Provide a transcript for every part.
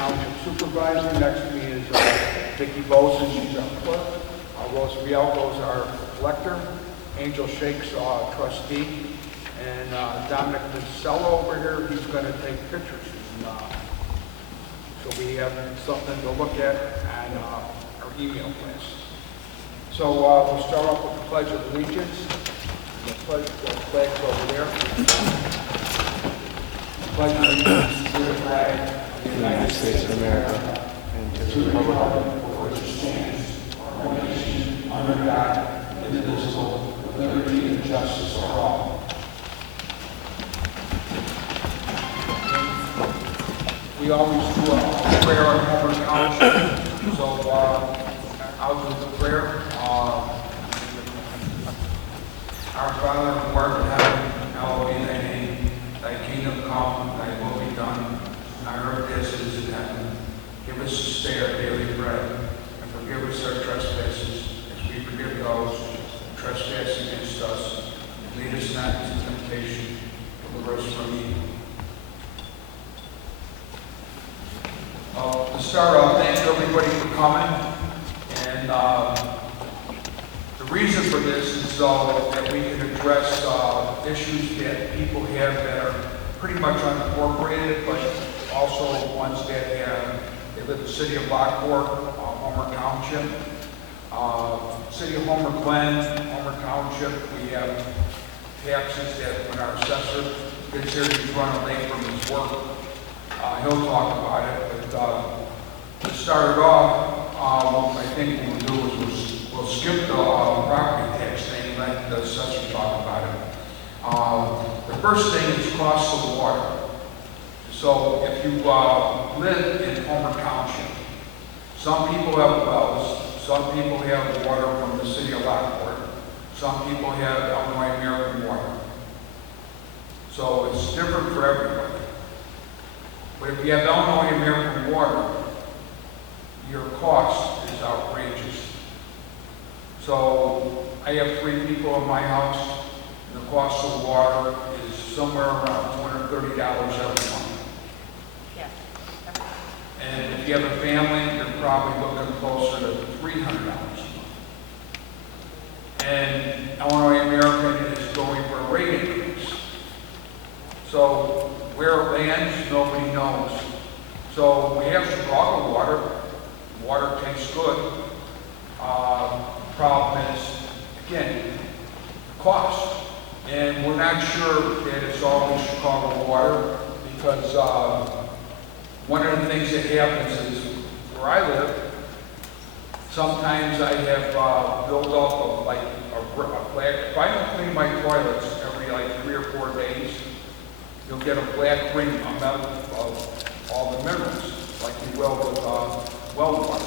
Township Supervisor. Next to me is Vicki Bozen, she's our clerk. Rose Rialto is our collector. Angel Shakes, trustee. And Dominic Vicello over here, he's going to take pictures. And, so we have something to look at on our email list. So we'll start off with the Pledge of Allegiance. The flag's over there. Pledge of Allegiance to the flag of the United States of America and to the republic for which it stands, one nation, under God, indivisible, with liberty and justice for all. We always do a prayer on Homer Township, so I'll do the prayer. Our Father who art in heaven, hallowed be thy name. Thy kingdom come, thy will be done, on earth as it is in heaven. Give us this day our daily bread, and forgive us our trespasses, as we forgive those who trespass against us. And lead us not into temptation, but deliver us from evil. To start off, thank everybody for coming. And the reason for this is so that we can address issues that people have that are pretty much unincorporated, but also ones that they live in the city of Lockport, Homer Township. City of Homer Glen, Homer Township, we have taxes that when our assessor gets here, he's running late from his work. He'll talk about it, but to start it off, I think what we'll do is we'll skip the property tax thing and let the assessor talk about it. The first thing is cost of water. So if you live in Homer Township, some people have wells, some people have water from the city of Lockport, some people have Illinois American Water. So it's different for everybody. But if you have Illinois American Water, your cost is outrageous. So I have 3 people in my house, and the cost of water is somewhere around $230 every month. Yeah. And if you have a family, you're probably looking closer to $300 a month. And Illinois American is going for a rate increase. So where it lands, nobody knows. So we have Chicago water. Water tastes good. Problem is, again, cost. And we're not sure that it's always Chicago water because one of the things that happens is where I live, sometimes I have built up of like a black, if I don't clean my toilets every like 3 or 4 days, you'll get a black ring amount of all the minerals, like you will with well water.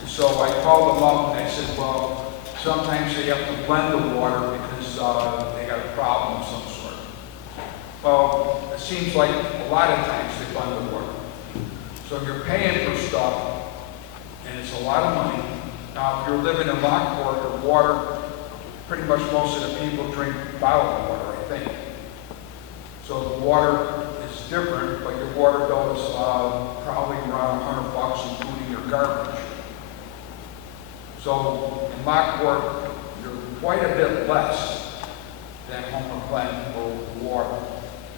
And so I called them up and I said, well, sometimes they have to blend the water because they got a problem of some sort. Well, it seems like a lot of times they blend the water. So you're paying for stuff, and it's a lot of money. Now, if you're living in Lockport, the water, pretty much most of the people drink bottled water, I think. So the water is different, but your water bill is probably around $100, including your garbage. So in Lockport, you're quite a bit less than Homer Glen for water.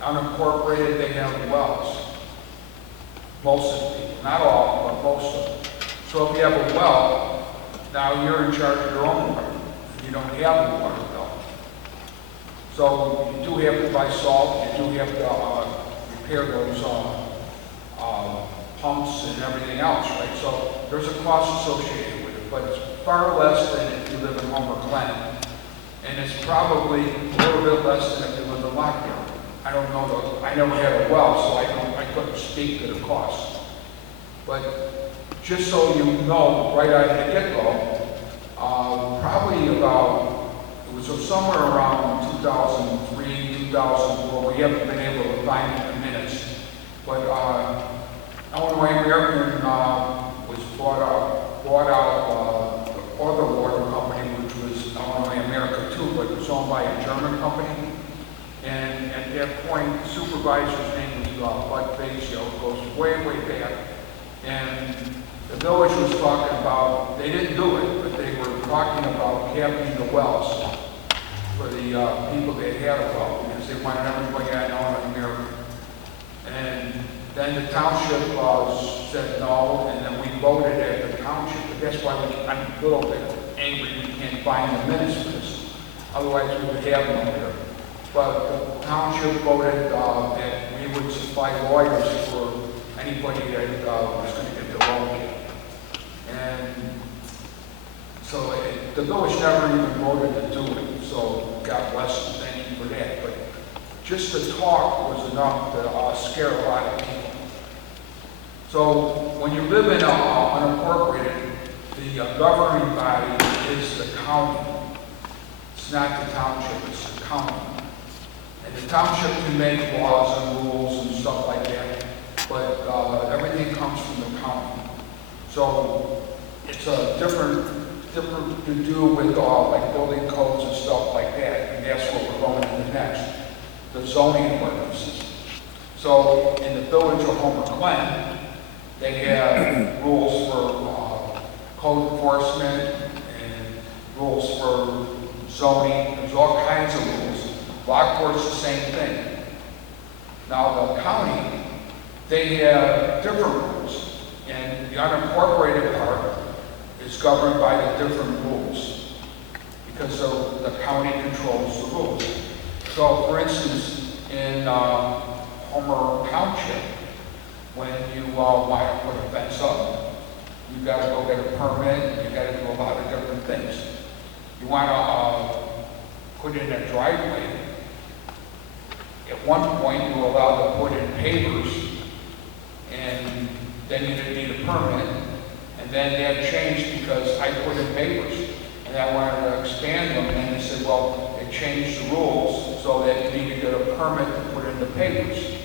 Unincorporated, they have wells. Most of the people, not all, but most of them. So if you have a well, now you're in charge of your own water. You don't have a water bill. So you do have to buy salt, you do have to repair those pumps and everything else, right? So there's a cost associated with it, but it's far less than if you live in Homer Glen. And it's probably a little bit less than if you live in Lockport. I don't know, though. I never had a well, so I couldn't speak to the cost. But just so you know, right out of the get-go, probably about, it was somewhere around 2003, 2004, we haven't been able to find it in minutes, but Illinois American was bought out the other water company, which was Illinois America too, but it was owned by a German company. And at that point, the supervisor's name was Bud Fazio, goes way, way back. And the village was talking about, they didn't do it, but they were talking about capping the wells for the people that had a well, because they wanted everybody I know in America. And then the township said no, and then we voted at the township, but that's why I'm a little bit angry we can't find the minutes for this. Otherwise we would have them here. But the township voted that we would supply lawyers for anybody that was going to get the loan. And so the village never even voted to do it, so God bless them, thank you for that. But just the talk was enough to scare a lot of people. So when you live in unincorporated, the governing body is the county. It's not the township, it's the county. And the township can make laws and rules and stuff like that, but everything comes from the county. So it's a different to do with like building codes and stuff like that, and that's what we're going into next, the zoning ordinances. So in the village of Homer Glen, they have rules for code enforcement and rules for zoning. There's all kinds of rules. Lockport's the same thing. Now the county, they have different rules, and the unincorporated part is governed by the different rules because the county controls the rules. So for instance, in Homer Township, when you want to put a fence up, you got to go get a permit, you got to do a lot of different things. You want to put in a driveway. At one point, you were allowed to put in pavers, and then you didn't need a permit. And then that changed because I put in pavers, and I wanted to expand them, and they said, well, they changed the rules so that you need to get a permit to put in the pavers.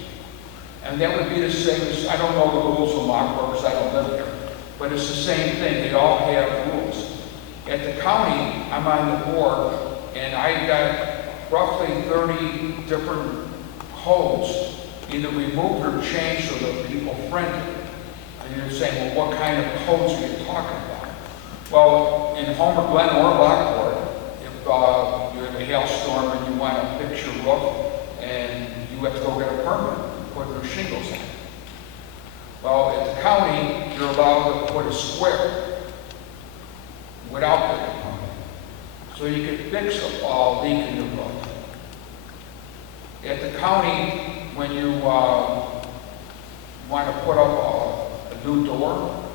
And that would be the same as, I don't know the rules of Lockport because I don't live there, but it's the same thing. They all have rules. At the county, I'm on the board, and I got roughly 30 different codes, either removed or changed so that people friendly. And you're saying, well, what kind of codes are you talking about? Well, in Homer Glen or Lockport, if you have a hailstorm and you want to fix your roof, and you have to go get a permit to put your shingles in. Well, at the county, you're allowed to put a square without getting a permit. So you could fix a leak in your roof. At the county, when you want to put up a new door,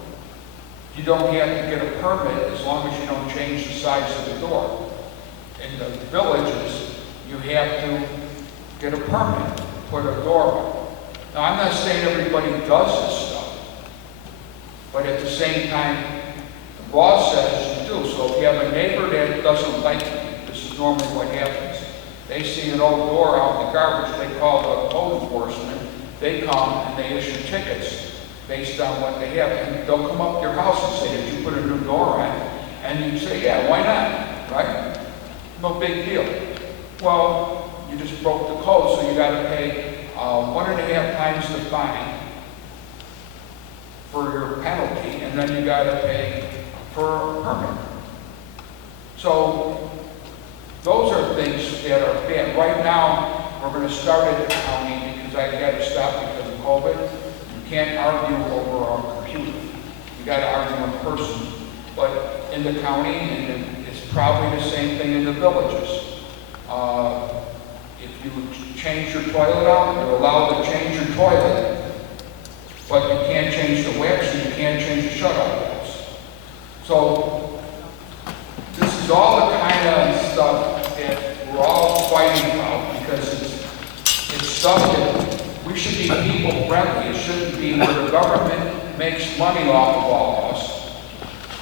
you don't have to get a permit as long as you don't change the size of the door. In the villages, you have to get a permit to put a door up. Now, I'm not saying everybody does this stuff, but at the same time, the law says you do. So if you have a neighbor that doesn't like you, this is normally what happens. They see an old door out in the garbage, they call the code enforcement, they come and they issue tickets based on what they have. And they'll come up to your house and say, did you put a new door on? And you say, yeah, why not, right? No big deal. Well, you just broke the code, so you got to pay 1.5 times the fine for your penalty, and then you got to pay for a permit. So those are things that are bad. Right now, we're going to start at the county because I got to stop because of COVID. You can't argue over our computer. You got to argue in person. But in the county, and it's probably the same thing in the villages. If you change your toilet out, you're allowed to change your toilet, but you can't change the wax and you can't change the shutoff valves. So this is all the kind of stuff that we're all fighting about because it's stuff that we should be people friendly. It shouldn't be where the government makes money off of all of us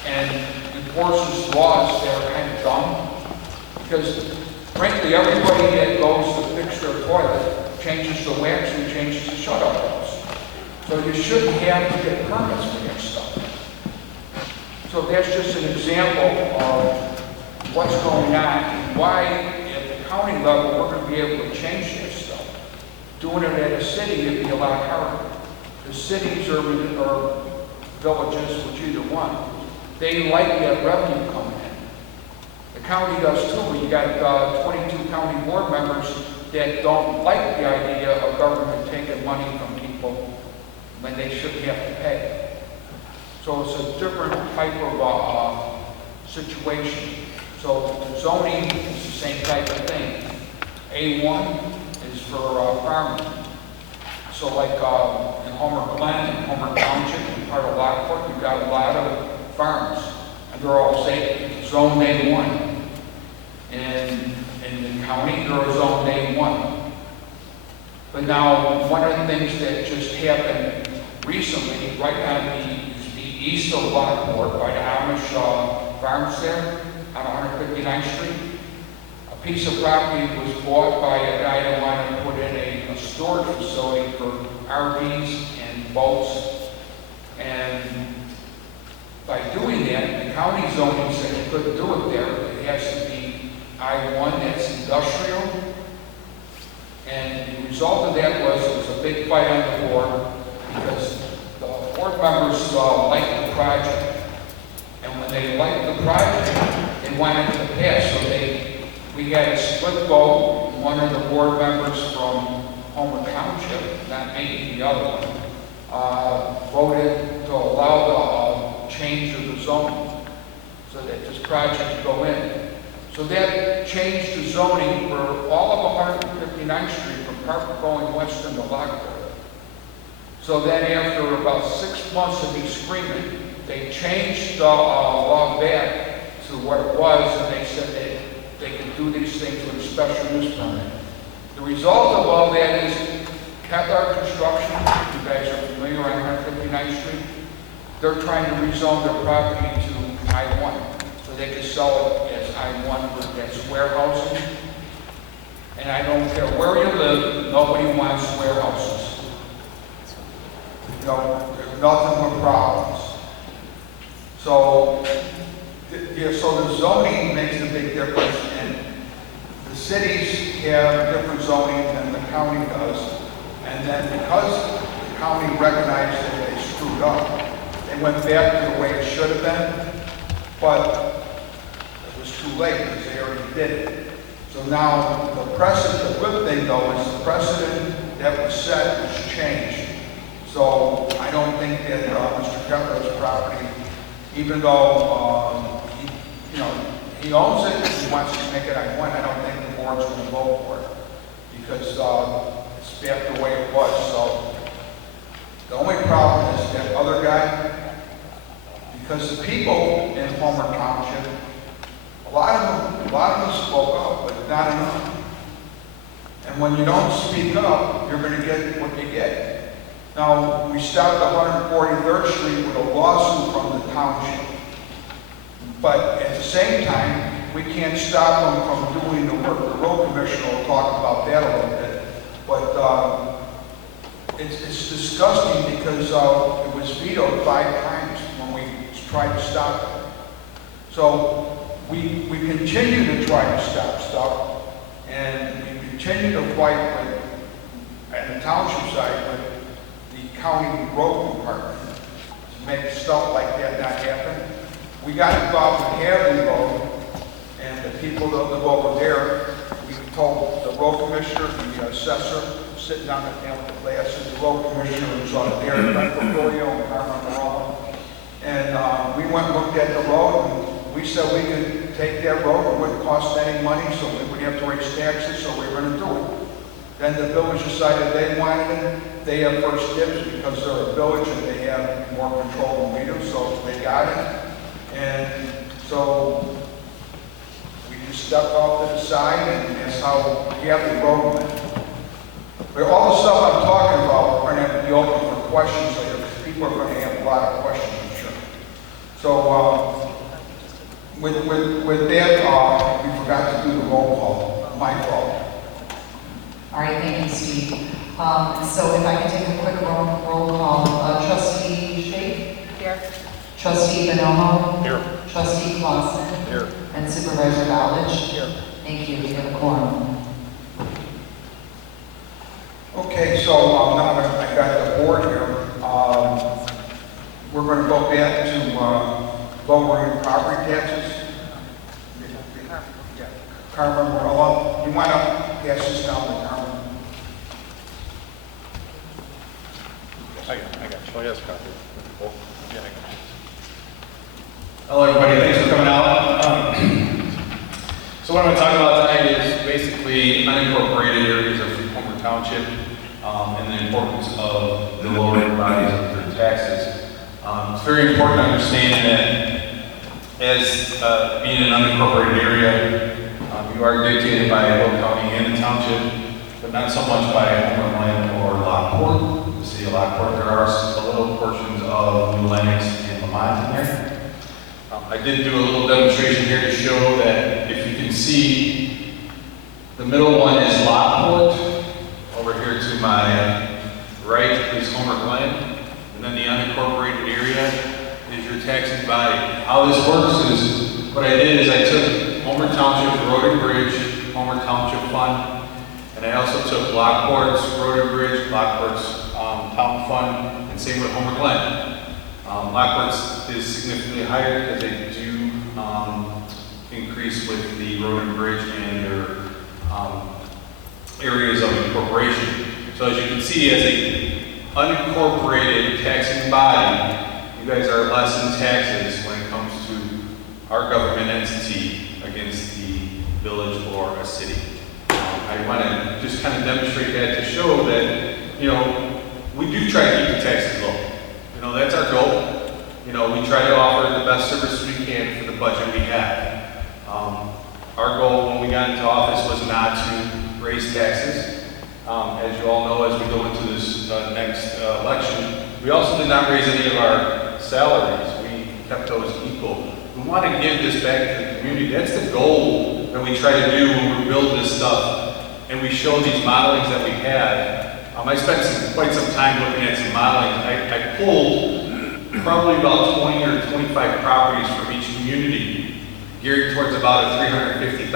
and enforces laws that are kind of dumb. Because frankly, everybody that goes to fix their toilet changes the wax and changes the shutoff valves. So you shouldn't have to get permits for that stuff. So that's just an example of what's going on and why at the county level we're going to be able to change this stuff. Doing it at a city, it'd be a lot harder. The cities or villages, which either one, they like that revenue coming in. The county does too, but you got 22 county board members that don't like the idea of government taking money from people when they shouldn't have to pay. So it's a different type of situation. So zoning is the same type of thing. A1 is for farming. So like in Homer Glen, in Homer Township, in part of Lockport, you've got a lot of farms. And they're all zone A1. And in the county, they're zone A1. But now, one of the things that just happened recently, right on the east of Lockport, by the Amish farms there, on 159th Street, a piece of property was bought by a guy that wanted to put in a storage facility for RVs and boats. And by doing that, the county zoning said you couldn't do it there. It has to be I-1, that's industrial. And the result of that was it was a big fight on the board because the board members liked the project. And when they liked the project, they wanted it to pass. So we had a split vote. One of the board members from Homer Township, not me, the other one, voted to allow the change of the zoning so that this project could go in. So that changed the zoning for all of 159th Street from Park going west into Lockport. So then after about 6 months of me screaming, they changed the law back to what it was, and they said that they could do these things with a special use permit. The result of all that is Cathar Construction, you guys are familiar on 159th Street, they're trying to rezone their property to I-1. So they can sell it as I-1 with that's warehousing. And I don't care where you live, nobody wants warehouses. You know, there's nothing but problems. So, so the zoning makes a big difference, and the cities have different zoning than the county does. And then because the county recognized that they screwed up, they went back to the way it should have been, but it was too late because they already did it. So now the precedent, the good thing though is the precedent that was set was changed. So I don't think that Mr. Kepler's property, even though he owns it, he wants to make it I-1, I don't think the board's going to vote for it because it's back the way it was. So the only problem is that other guy, because the people in Homer Township, a lot of them spoke up, but not enough. And when you don't speak up, you're going to get what you get. Now, we stopped 143rd Street with a lawsuit from the township. But at the same time, we can't stop them from doing the work. The road commissioner will talk about that a little bit. But it's disgusting because it was vetoed 5 times when we tried to stop it. So we continue to try to stop stuff, and we continue to fight with, at the township side, with the county road department to make stuff like that not happen. We got involved with Hadley Road, and the people that live over there, we told the road commissioner, the assessor, sitting down at the glasses, the road commissioner was on there, Frank Gregorio and Carmen Morello. And we went and looked at the road, and we said we could take that road, it wouldn't cost any money, so we wouldn't have to raise taxes, so we were going to do it. Then the village decided they wanted it. They have first dibs because they're a village and they have more control than we do, so they got it. And so we just stepped off to the side, and that's how Hadley Road went. But all the stuff I'm talking about, we're going to be open for questions later, because people are going to have a lot of questions, I'm sure. So with that, we forgot to do the roll call. My fault. All right, thank you, Steve. So if I can take a quick roll call. Trustee Shape? Here. Trustee Bonomo? Here. Trustee Clausen? Here. And Supervisor Bowledge? Here. Thank you. We have a quorum. Okay. Okay, so now that I got the board here, we're going to go back to lowering property taxes. Carmen Morella, you want to pass this down to Carmen? I got you. Oh, yes, copy. Yeah, I got you. Hello, everybody. Thanks for coming out. So what I'm going to talk about tonight is basically unincorporated areas of Homer Township and the importance of the lowering bodies of their taxes. It's very important to understand that as being an unincorporated area, you are dictated by Will County and the township, but not so much by Homer Glen or Lockport. The city of Lockport, there are a little portions of New Lenox and Lamont in there. I did do a little demonstration here to show that if you can see, the middle one is Lockport. Over here to my right is Homer Glen, and then the unincorporated area is your taxing body. How this works is, what I did is I took Homer Township Road and Bridge, Homer Township Fund, and I also took Lockport's Road and Bridge, Lockport's Town Fund, and same with Homer Glen. Lockport's is significantly higher because they do increase with the road and bridge and their areas of incorporation. So as you can see, as a unincorporated taxing body, you guys are less in taxes when it comes to our government entity against the village or a city. I want to just kind of demonstrate that to show that, you know, we do try to keep the taxes low. You know, that's our goal. You know, we try to offer the best service we can for the budget we have. Our goal when we got into office was not to raise taxes. As you all know, as we go into this next election, we also did not raise any of our salaries. We kept those equal. We want to give this back to the community. That's the goal that we try to do when we build this stuff and we show these modelings that we have. I spent quite some time looking at some modeling. I pulled probably about 20 or 25 properties from each community geared towards about a $350,000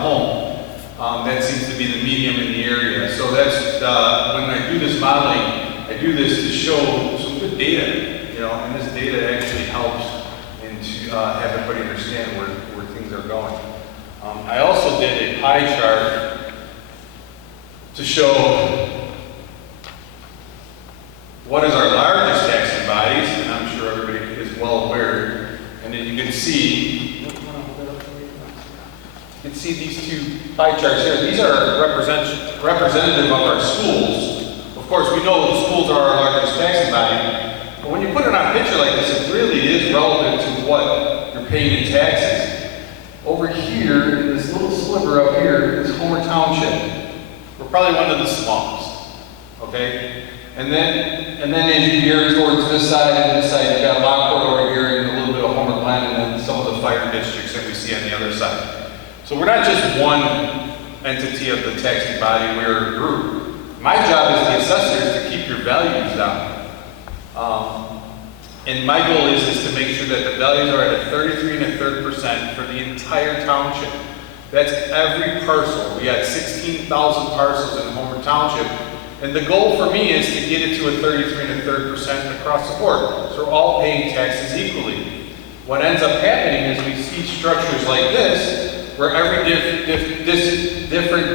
home. That seems to be the medium in the area. So that's, when I do this modeling, I do this to show some good data, you know, and this data actually helps and to have everybody understand where things are going. I also did a pie chart to show what is our largest taxing bodies, and I'm sure everybody is well aware. And then you can see, these two pie charts here. These are representative of our schools. Of course, we know the schools are our largest taxing body, but when you put it on a picture like this, it really is relevant to what you're paying in taxes. Over here, in this little sliver up here, is Homer Township. We're probably one of the smallest, okay? And then as you gear towards this side and this side, you've got Lockport over here and a little bit of Homer Glen and then some of the fire districts that we see on the other side. So we're not just one entity of the taxing body, we're a group. My job as the assessor is to keep your values down. And my goal is to make sure that the values are at a 33 1/3% for the entire township. That's every parcel. We got 16,000 parcels in Homer Township. And the goal for me is to get it to a 33 1/3% across the board. So we're all paying taxes equally. What ends up happening is we see structures like this, where every different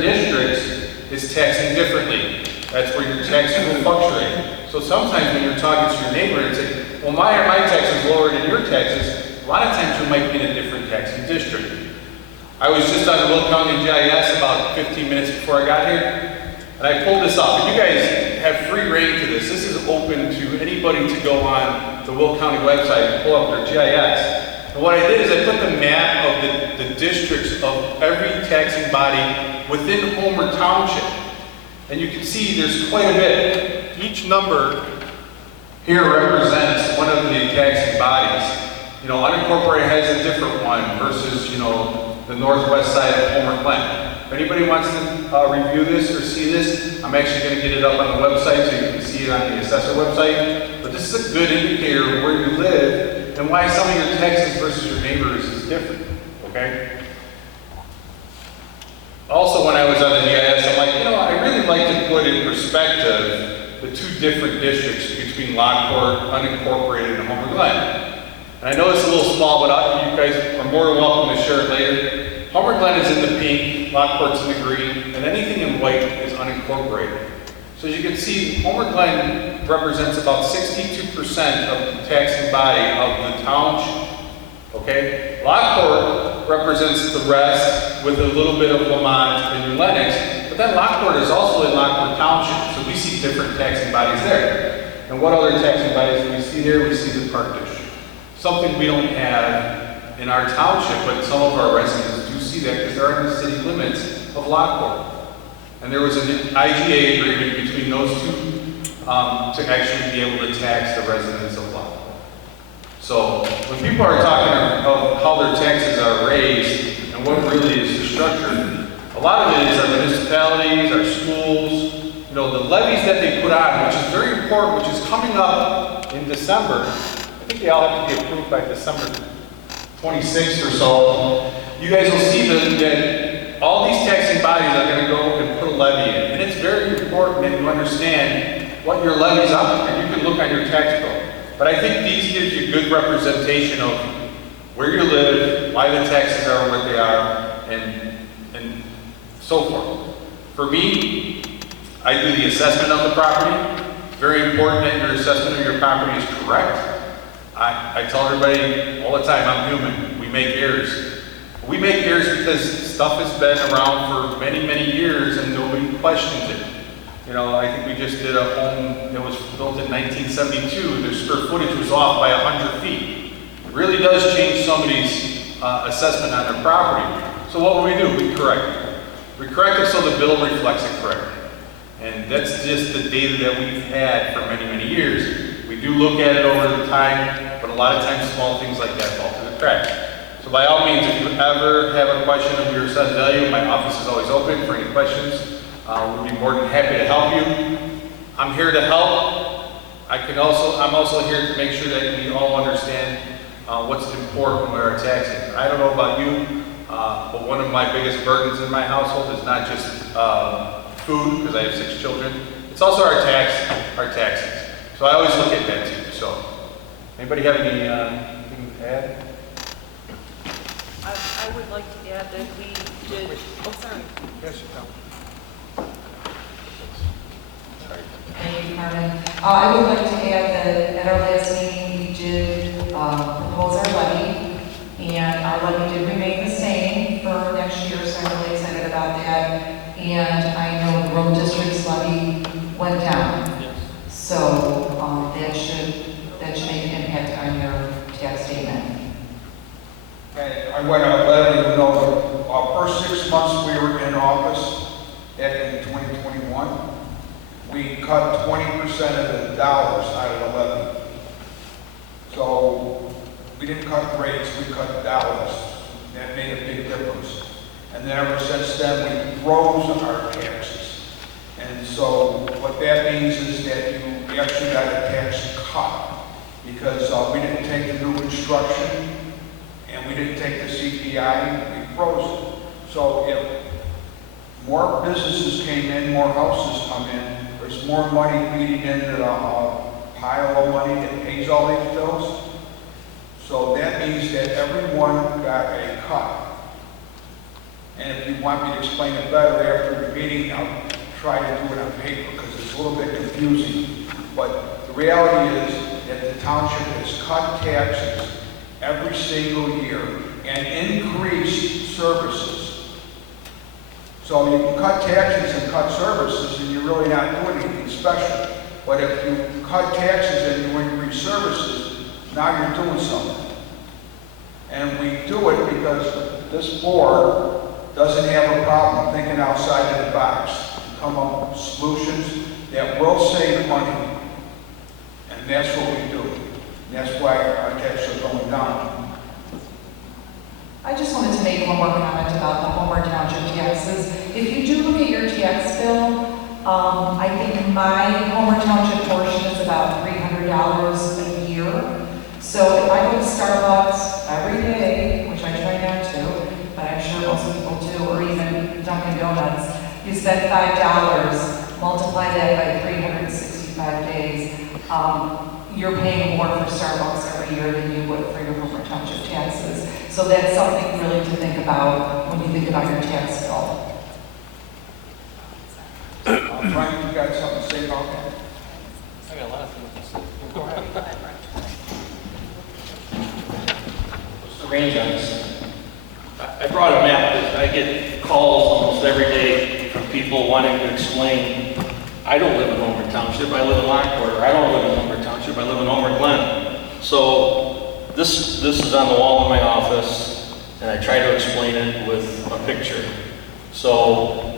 districts is taxing differently. That's where your taxes will fluctuate. So sometimes when you're talking to your neighbor and say, well, why are my taxes lower than your taxes? A lot of times you might be in a different taxing district. I was just on the Will County GIS about 15 minutes before I got here, and I pulled this up. And you guys have free reign to this. This is open to anybody to go on the Will County website and pull up their GIS. And what I did is I put the map of the districts of every taxing body within Homer Township. And you can see there's quite a bit. Each number here represents one of the taxing bodies. You know, unincorporated has a different one versus, you know, the northwest side of Homer Glen. If anybody wants to review this or see this, I'm actually going to get it up on the website so you can see it on the assessor website. But this is a good indicator of where you live and why some of your taxes versus your neighbors is different, okay? Also, when I was on the GIS, I'm like, you know, I really like to put in perspective the two different districts between Lockport, unincorporated, and Homer Glen. And I know it's a little small, but you guys are more than welcome to share it later. Homer Glen is in the pink, Lockport's in the green, and anything in white is unincorporated. So as you can see, Homer Glen represents about 62% of the taxing body of the township. Okay? Lockport represents the rest with a little bit of Lamont and New Lenox, but then Lockport is also in Lockport Township, so we see different taxing bodies there. And what other taxing bodies do we see there? We see the Park District. Something we don't have in our township, but some of our residents do see that because they're in the city limits of Lockport. And there was an IGA agreement between those two to actually be able to tax the residents of Lockport. So when people are talking about how their taxes are raised and what really is the structure, a lot of it is our municipalities, our schools, you know, the levies that they put on, which is very important, which is coming up in December. I think they all have to be approved by December 26th or so. You guys will see that all these taxing bodies are going to go and put a levy in. And it's very important that you understand what your levies are, and you can look on your tax bill. But I think these give you good representation of where you live, why the taxes are what they are, and so forth. For me, I do the assessment of the property. It's very important that your assessment of your property is correct. I tell everybody all the time, I'm human. We make errors. We make errors because stuff has been around for many, many years and nobody questions it. You know, I think we just did a home that was built in 1972. Their square footage was off by 100 feet. It really does change somebody's assessment on their property. So what do? We correct it. We correct it so the bill reflects it correctly. And that's just the data that we've had for many, many years. We do look at it over the time, but a lot of times small things like that fall through the cracks. So by all means, if you ever have a question of your assessed value, my office is always open for any questions. We'll be more than happy to help you. I'm here to help. I'm also here to make sure that we all understand what's important when we're taxing. I don't know about you, but one of my biggest burdens in my household is not just food, because I have 6 children. It's also our taxes. So I always look at that too. So, anybody have anything to add? I would like to add that we did, oh, sorry. Yes, you can. Thank you, Carmen. I would like to add that at our last meeting, we did propose our levy, and our levy did remain the same for next year, so I'm really excited about that. And I know the road district's levy went down. Yes. So that should make an impact on your tax statement. And I want to let you know, our first 6 months we were in office back in 2021, we cut 20% of the dollars out of the levy. So we didn't cut rates, we cut dollars. That made a big difference. And then ever since then, we froze our taxes. And so what that means is that you actually got a tax cut because we didn't take the new construction and we didn't take the CPI, we froze it. So if more businesses came in, more houses come in, there's more money feeding into the pile of money that pays all these bills. So that means that everyone got a cut. And if you want me to explain it better after the meeting, I'll try to do it on paper because it's a little bit confusing. But the reality is that the township has cut taxes every single year and increased services. So you can cut taxes and cut services and you're really not doing anything special. But if you cut taxes and you increase services, now you're doing something. And we do it because this board doesn't have a problem thinking outside of the box and come up with solutions that will save money. And that's what we do. And that's why our taxes are going down. I just wanted to make one more comment about the Homer Township taxes. If you do look at your tax bill, I think my Homer Township portion is about $300 a year. So if I go to Starbucks every day, which I try not to, but I'm sure most people do, or even Dunkin' Donuts, you spend $5 multiply that by 365 days, you're paying more for Starbucks every year than you would for your Homer Township taxes. So that's something really to think about when you think about your tax bill. Frank, you got something to say about that? I got a lot of things to say. Go ahead. What's the range on this? I brought a map, because I get calls almost every day from people wanting to explain, I don't live in Homer Township, I live in Lockport, or I don't live in Homer Township, I live in Homer Glen. So this is on the wall in my office, and I try to explain it with a picture. So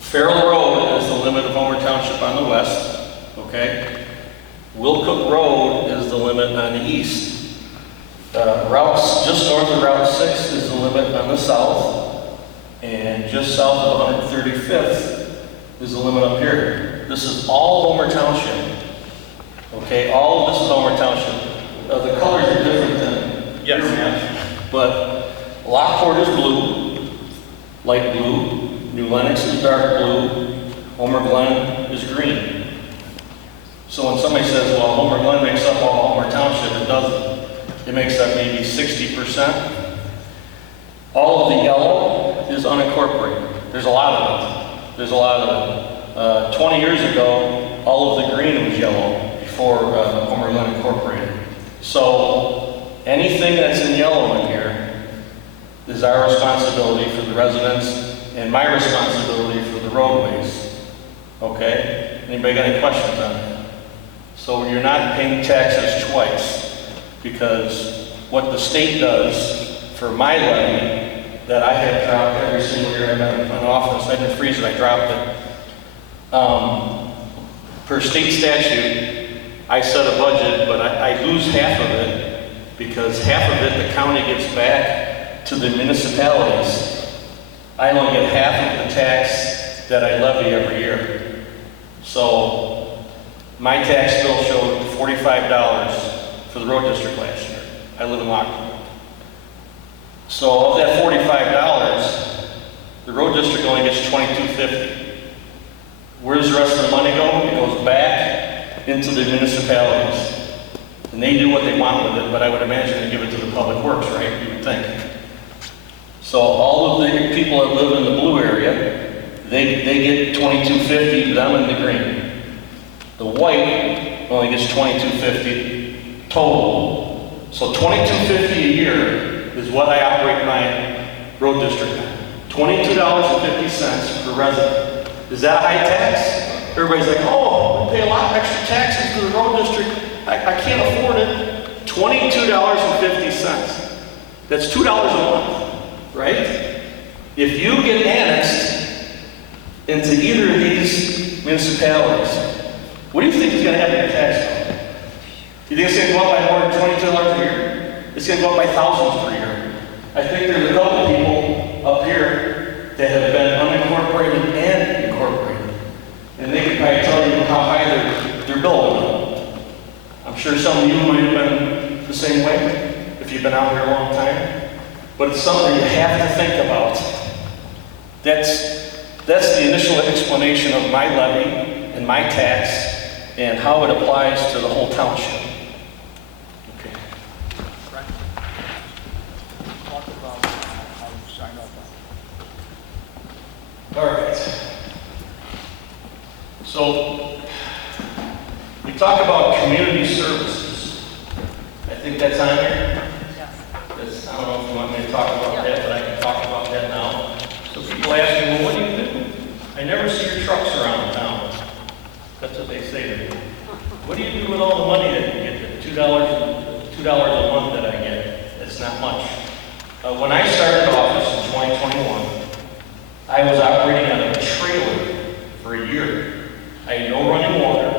Farrell Road is the limit of Homer Township on the west, okay? Willcook Road is the limit on the east. Routes just north of Route 6 is the limit on the south, and just south of 135th is the limit up here. This is all Homer Township, okay? All of this is Homer Township. The colors are different than your map, but Lockport is blue, light blue. New Lenox is dark blue, Homer Glen is green. So when somebody says, well, Homer Glen makes up all Homer Township, it doesn't. It makes up maybe 60%. All of the yellow is unincorporated. There's a lot of it. There's a lot of it. 20 years ago, all of the green was yellow before Homer Glen incorporated. So anything that's in yellow in here is our responsibility for the residents and my responsibility for the roadways, okay? Anybody got any questions on that? So you're not paying taxes twice, because what the state does for my levy that I have dropped every single year I've been in office, I didn't freeze it, I dropped it. Per state statute, I set a budget, but I lose half of it, because half of it the county gives back to the municipalities. I only get half of the tax that I levy every year. So my tax bill showed $45 for the road district last year. I live in Lockport. So of that $45, the road district only gets $22.50. Where does the rest of the money go? It goes back into the municipalities. And they do what they want with it, but I would imagine they give it to the public works, right? You would think. So all of the people that live in the blue area, they get $22.50, them in the green. The white only gets $22.50 total. So $22.50 a year is what I operate my road district on. $22.50 per resident. Is that a high tax? Everybody's like, oh, we pay a lot of extra taxes to the road district. I can't afford it. $22.50. That's $2 a month. Right? If you get annexed into either of these municipalities, what do you think is going to happen to your tax bill? You think it's going to go up by more than $22 a year? It's going to go up by thousands per year. I think there's a couple people up here that have been unincorporated and incorporated. And they can probably tell you how high their bill went up. I'm sure some of you might have been the same way if you've been out here a long time. But it's something you have to think about. That's the initial explanation of my levy and my tax and how it applies to the whole township. Okay. Talk about how you sign up. All right. So we talk about community services. I think that's on here. I don't know if you want me to talk about that, but I can talk about that now. So people ask me, well, what do you do? I never see your trucks around town. That's what they say to me. What do you do with all the money that you get? The $2 a month that I get? It's not much. When I started office in 2021, I was operating on a trailer for a year. I had no running water.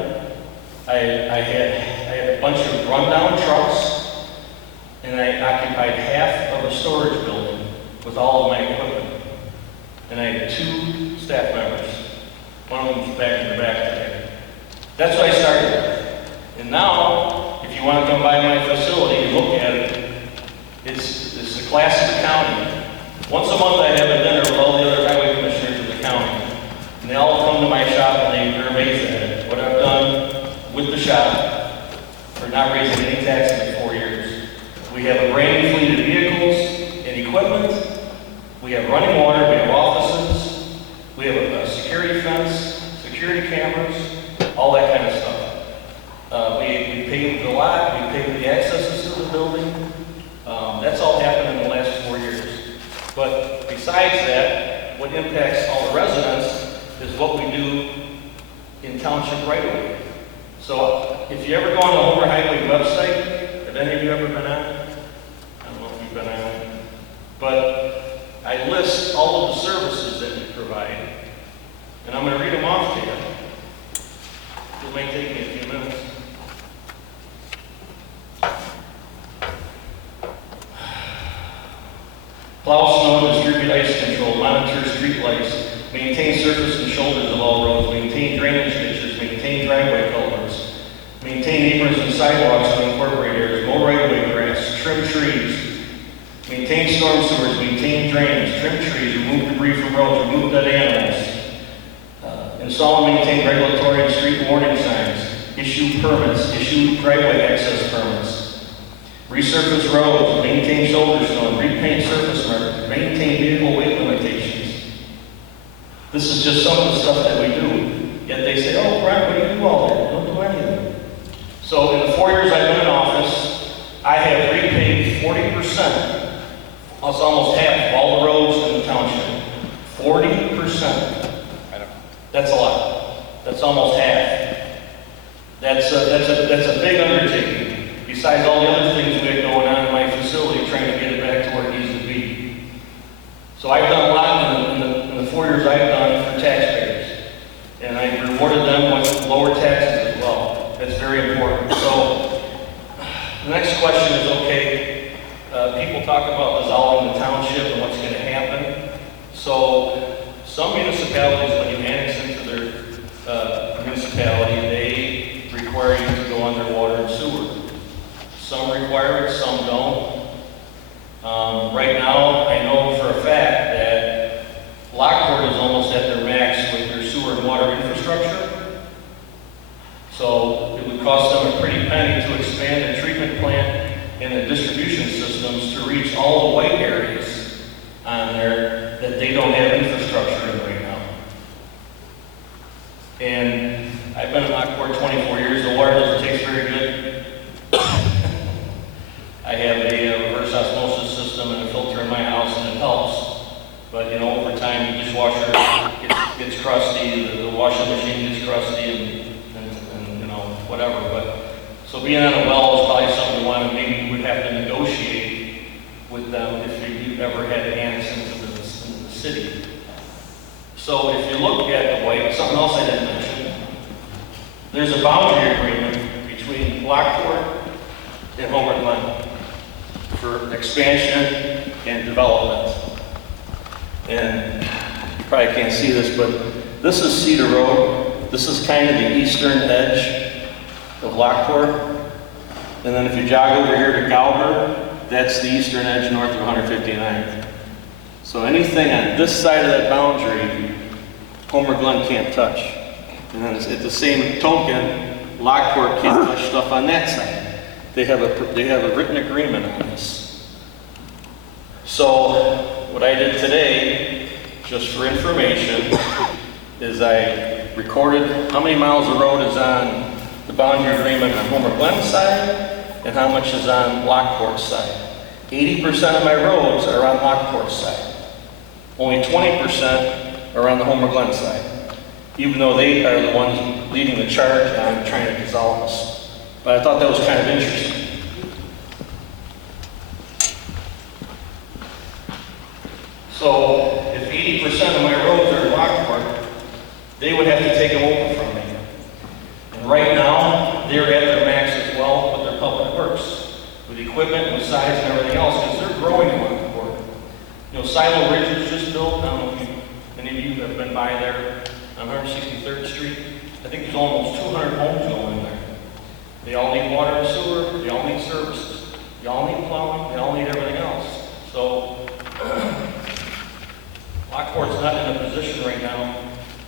I had a bunch of rundown trucks. And I occupied half of a storage building with all of my equipment. And I had 2 staff members. One of them's back in the back today. That's what I started with. And now, if you want to come by my facility and look at it, it's the class of the county. Once a month I have a dinner with all the other highway commissioners of the county. And they all come to my shop and not raising any taxes in 4 years. We have a brand new fleet of vehicles and equipment. We have running water, we have offices, we have a security fence, security cameras, all that kind of stuff. We paved the lot, we paved the accesses to the building. That's all happened in the last 4 years. But besides that, what impacts all the residents is what we do in township right away. So if you ever go on the Homer Highway website, have any of you ever been on it? I don't know if you've been on it. But I list all of the services that we provide. And I'm going to read them off to you. It may take me a few minutes. Plow snow, distribute ice control, monitor street lights, maintain surface and shoulders of all roads, maintain drainage ditches, maintain driveway culverts, maintain aprons and sidewalks in incorporated areas, mow right-of-way grass, trim trees, maintain storm sewers, maintain drains, trim trees, remove debris from roads, remove dead animals, install and maintain regulatory and street warning signs, issue permits, issue driveway access permits, resurface roads, maintain shoulder stone, repaint surface markers, maintain vehicle weight limitations. This is just some of the stuff that we do. Yet they say, oh, Brent, what do you do all day? Don't do anything. So in the 4 years I've been in office, I have repaved 40%. That's almost half of all the roads in the township. 40%. That's a lot. That's almost half. That's a big undertaking. Besides all the other things we have going on in my facility, trying to get it back to where it needs to be. So I've done a lot in the 4 years I've done for taxpayers. And I've rewarded them with lower taxes as well. That's very important. So the next question is, okay, people talk about dissolving the township and what's going to happen. So some municipalities, when you annex into their municipality, they require you to go underwater and sewer. Some require it, some don't. Right now, I know for a fact that Lockport is almost at their max with their sewer and water infrastructure. So it would cost them a pretty penny to expand the treatment plant and the distribution systems to reach all the white areas on there that they don't have infrastructure in right now. And I've been in Lockport 24 years. The water doesn't taste very good. I have a reverse osmosis system and a filter in my house, and it helps. But, you know, over time, the dishwasher gets crusty, the washing machine gets crusty, and you know, whatever. But so being on a well is probably something we want to, maybe we would have to negotiate with them if you ever had to annex into the city. So if you look at the white, something else I didn't mention, there's a boundary agreement between Lockport and Homer Glen for expansion and development. And you probably can't see this, but this is Cedar Road. This is kind of the eastern edge of Lockport. And then if you jog over here to Galver, that's the eastern edge north of 159th. So anything on this side of that boundary, Homer Glen can't touch. And then at the same token, Lockport can't touch stuff on that side. They have a written agreement on this. So what I did today, just for information, is I recorded how many miles of road is on the boundary agreement on Homer Glen side and how much is on Lockport's side. 80% of my roads are on Lockport's side. Only 20% are on the Homer Glen side, even though they are the ones leading the charge on trying to dissolve us. But I thought that was kind of interesting. So if 80% of my roads are in Lockport, they would have to take them over from me. And right now, they're at their max as well with their public works, with equipment, with size and everything else, because they're growing in Lockport. You know, Silo Ridge was just built. I don't know if any of you have been by there on 163rd Street. I think there's almost 200 homes going in there. They all need water and sewer, they all need services, they all need plumbing, they all need everything else. So, Lockport's not in a position right now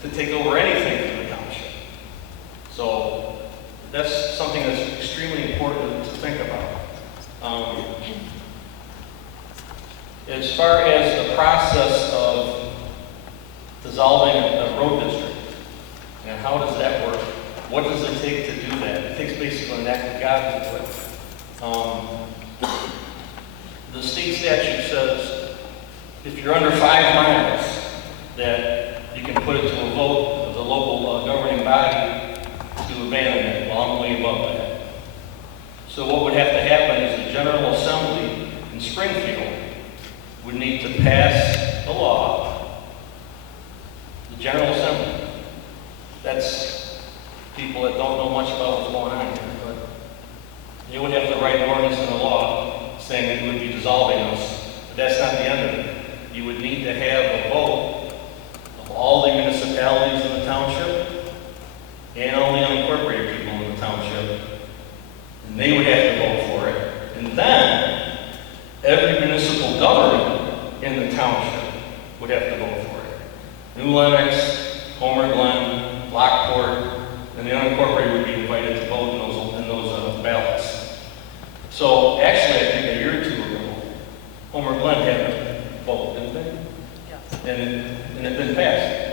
to take over anything from the township. So, that's something that's extremely important as far as the process of dissolving a road district, and how does that work? What does it take to do that? It takes basically an act of God to do it. The state statute says if you're under 5 miles, that you can put it to a vote of the local governing body to abandon it. Well, I'm way above that. So what would have to happen is the General Assembly in Springfield would need to pass the law. The General Assembly. That's people that don't know much about what's going on here, but they would have to write an ordinance in the law saying that it would be dissolving us. But that's not the end of it. You would need to have a vote of all the municipalities in the township and all the unincorporated people in the township. And they would have to vote for it. And then every municipal government in the township would have to vote for it. New Lenox, Homer Glen, Lockport, and the unincorporated would be invited to vote in those ballots. So actually, I think a year or two ago, Homer Glen had a vote, didn't they? Yes. And it didn't pass.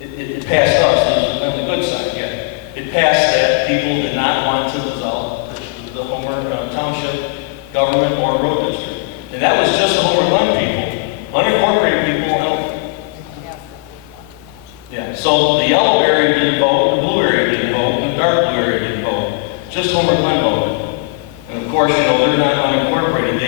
It passed us, it was on the good side, yeah. It passed that people did not want to dissolve the Homer Township government or road district. And that was just the Homer Glen people. Unincorporated people, yeah. So the yellow area didn't vote, the blue area didn't vote, and the dark blue area didn't vote. Just Homer Glen voted. And of course, they're not unincorporated.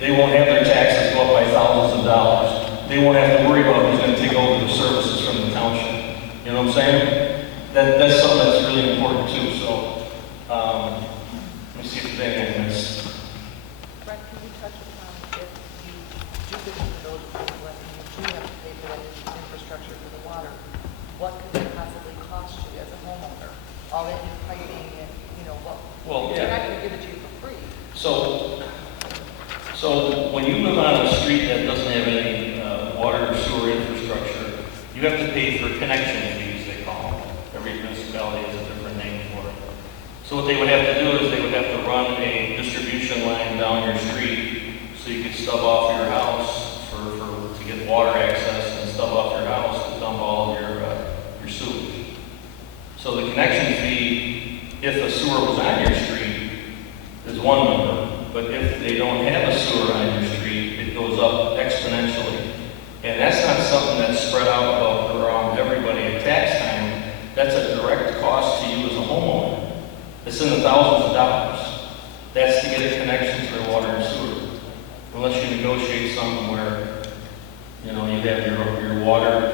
They won't have their taxes go up by thousands of dollars. They won't have to worry about who's going to take over the services from the township. You know what I'm saying? That's something that's really important too. So, let me see if there's anything I missed. Brett, can you touch upon if you do get into those people and you do have to pay for that infrastructure for the water, what could it possibly cost you as a homeowner? All that new piping and, what? Well, They're yeah. not going to give it to you for free. So when you live on a street that doesn't have any water or sewer infrastructure, you have to pay for connection fees, they call them. Every municipality has a different name for it. So what they would have to do is they would have to run a distribution line down your street so you could stub off your house to get water access and stub off your house to dump all of your sewage. So the connection fee, if a sewer was on your street, is one number. But if they don't have a sewer on your street, it goes up exponentially. And that's not something that's spread out around everybody at tax time. That's a direct cost to you as a homeowner. It's in the thousands of dollars. That's to get a connection to their water and sewer. Unless you negotiate something where, you have your water,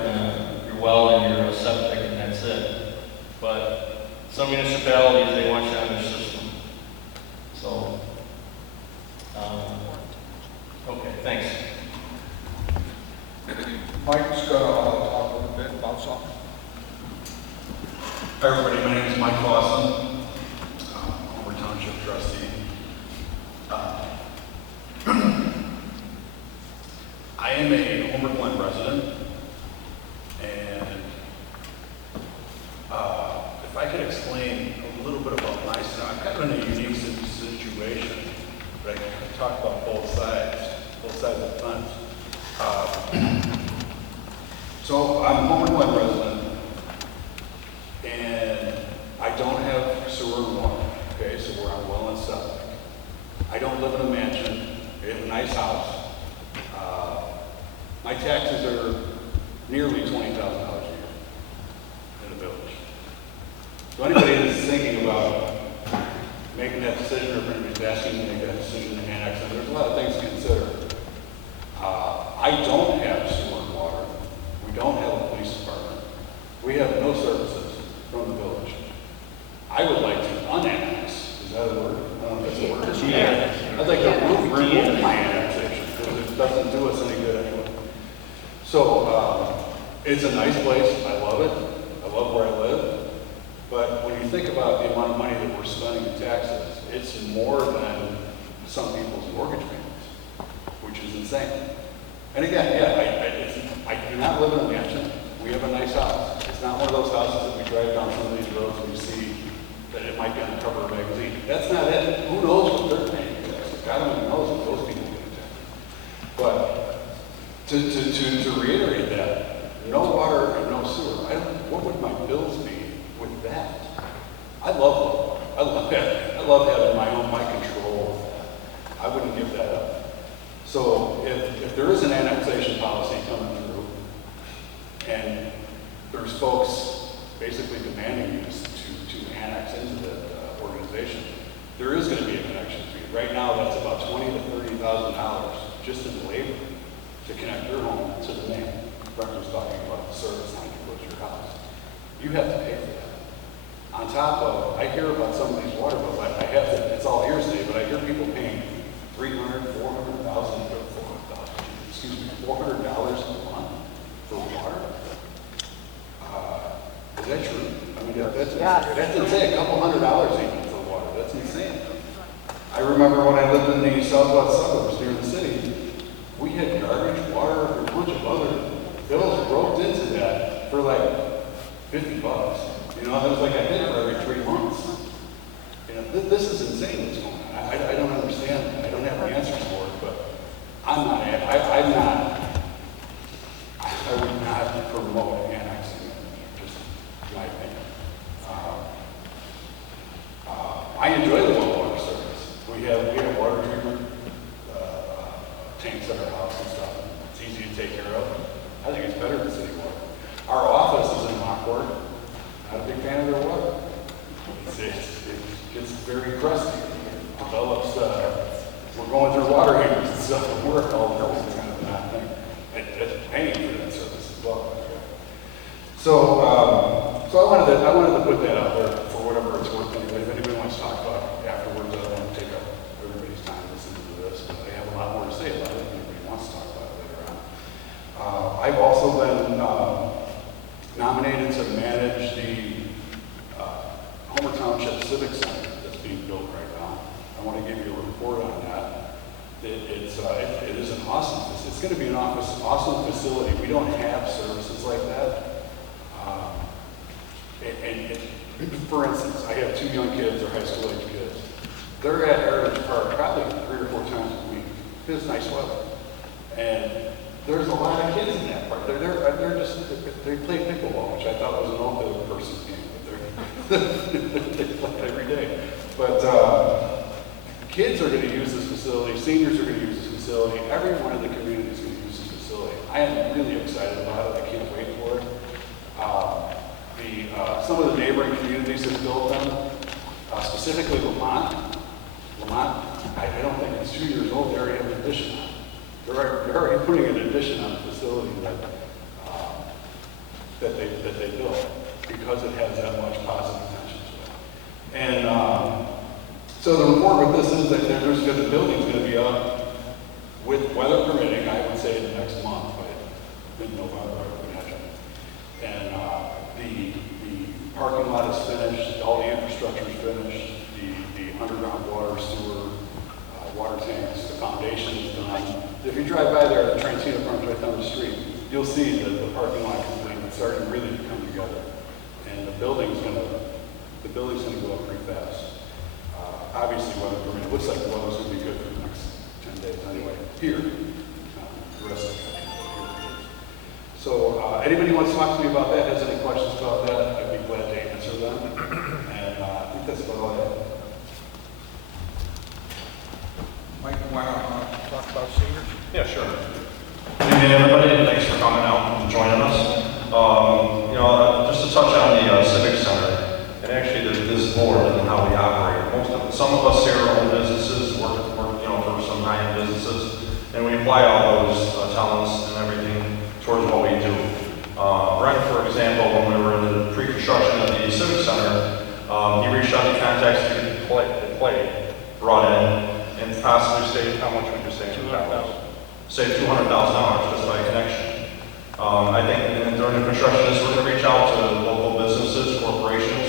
your well and your septic, and that's it. But some municipalities, they want you on their system. So, okay, thanks. Mike's gonna talk a little bit about something. Hi everybody, my name is Mike Lawson, Homer Township trustee. I am a Homer Glen resident, and if I could explain a little bit about myself, I'm kind of in a unique situation, but I can talk about both sides of the fence. So I'm a Homer Glen resident, and I don't have sewer and water, okay, so we're on well and septic. I don't live in a mansion, I have a nice house. My taxes are nearly $20,000 a year in the village. So anybody that's thinking about making that decision, or if anybody's asking to make that decision to annex, and there's a lot of things to consider. I don't have sewer and water. We don't have a police department. We have no services from the village. I would like to unannex. Is that a word? I don't know if that's a word. Yeah. I'd like to remove my annexation because it doesn't do us any good anyway. So it's a nice place. I love it. I love where I live. But when you think about the amount of money that we're spending in taxes, it's more than some people's mortgage payments, which is insane. And again, I do not live in a mansion. We have a nice house. It's not one of those houses that we drive down some of these roads and we see that it might be on the cover of a magazine. That's not it. Who knows what they're paying in taxes? God only knows what those people get in taxes. But To reiterate that, no water and no sewer, what would my bills be with that? I love it. I love having my control. I wouldn't give that up. So if there is an annexation policy coming through, and there's folks basically demanding you to annex into that organization, there is going to be a connection fee. Right now, that's about $20,000 to $30,000 just in labor to connect your home to the main. Brett was talking about the service line to go to your house. You have to pay for that. On top of, I hear about some of these water bills, I have to, it's all hearsay, but I hear people paying $300,000, $400 a month for water. Is that true? I mean, that's insane, a couple $100 even for water, that's insane. I remember when I lived in the southwest suburbs near the city, we had garbage, water, and a bunch of other bills roped into that for like $50. You know, it was like I did it for every 3 months. You know, this is insane what's going on. I don't understand. I don't have the answers for it, but I would not promote annexing it, just my opinion. I enjoy the well water service. We have water treatment tanks at our house and stuff. It's easy to take care of. I think it's better than city water. Our office is in Lockport. Not a big fan of their water. It gets very crusty. It develops, we're going through water heaters and stuff at work all the time. It's kind of not thing. It's paying for that service as well. So I wanted to put that out there for whatever it's worth. Anyway, if anybody wants to talk about it afterwards, I don't want to take up everybody's time listening to this, but I have a lot more to say about it if anybody wants to talk about it later on. I've also been nominated to manage the Homer Township Civic Center that's being built right now. I want to give you a report on that. It is an awesome, it's going to be an awesome facility. We don't have services like that. For instance, I have 2 young kids, they're high school age kids. They're at Heritage Park probably 3 or 4 times a week. It's nice weather. And there's a lot of kids in that park. They play pickleball, which I thought was an old person's game, but they play it every day. But kids are going to use this facility, seniors are going to use this facility, every one of the communities is going to use this facility. I am really excited about it. I can't wait for it. Some of the neighboring communities have built them, specifically Lamont. I don't think it's 2 years old. They already have an addition. They're already putting an addition on the facility that they built because it has that much positive attention to it. And so the report with this is that the building's going to be up with weather permitting. I would say in the next month, by mid-November, I would imagine. And the parking lot is finished. All the infrastructure is finished. The underground water, sewer, water tanks, the foundation is done. If you drive by there, the Transita Farm's right down the street, you'll see that the parking lot is starting to really come together. And the building's going to go up pretty fast. Obviously, weather permitting. It looks like the weather's going to be good for the next 10 days anyway. Here, the rest of the country. So, anybody wants to talk to me about that, has any questions about that, I'd be glad to answer them. And I think that's about all I have. Mike, you want to talk about seniors? Yeah, sure. Good evening, everybody, and thanks for coming out and joining us. Just to touch on the Civic Center, and actually this board and how we operate. Some of us here own businesses, work for some high-end businesses, and we apply all those talents and everything towards what we do. Brent, for example, when we were in the pre-construction of the Civic Center, he reached out to contacts to get the clay brought in, and possibly saved, how much would you say? $200,000. Saved $200,000 just by connection. I think during the construction of this, we're going to reach out to local businesses, corporations,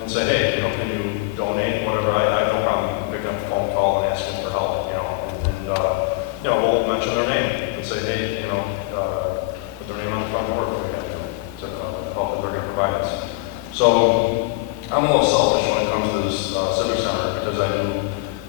and say, hey, can you donate, whatever. I have no problem picking up a phone call and asking for help, and we'll mention their name and say, hey, put their name on the front door if we have to help that they're going to provide us. So I'm a little selfish when it comes to this Civic Center because I do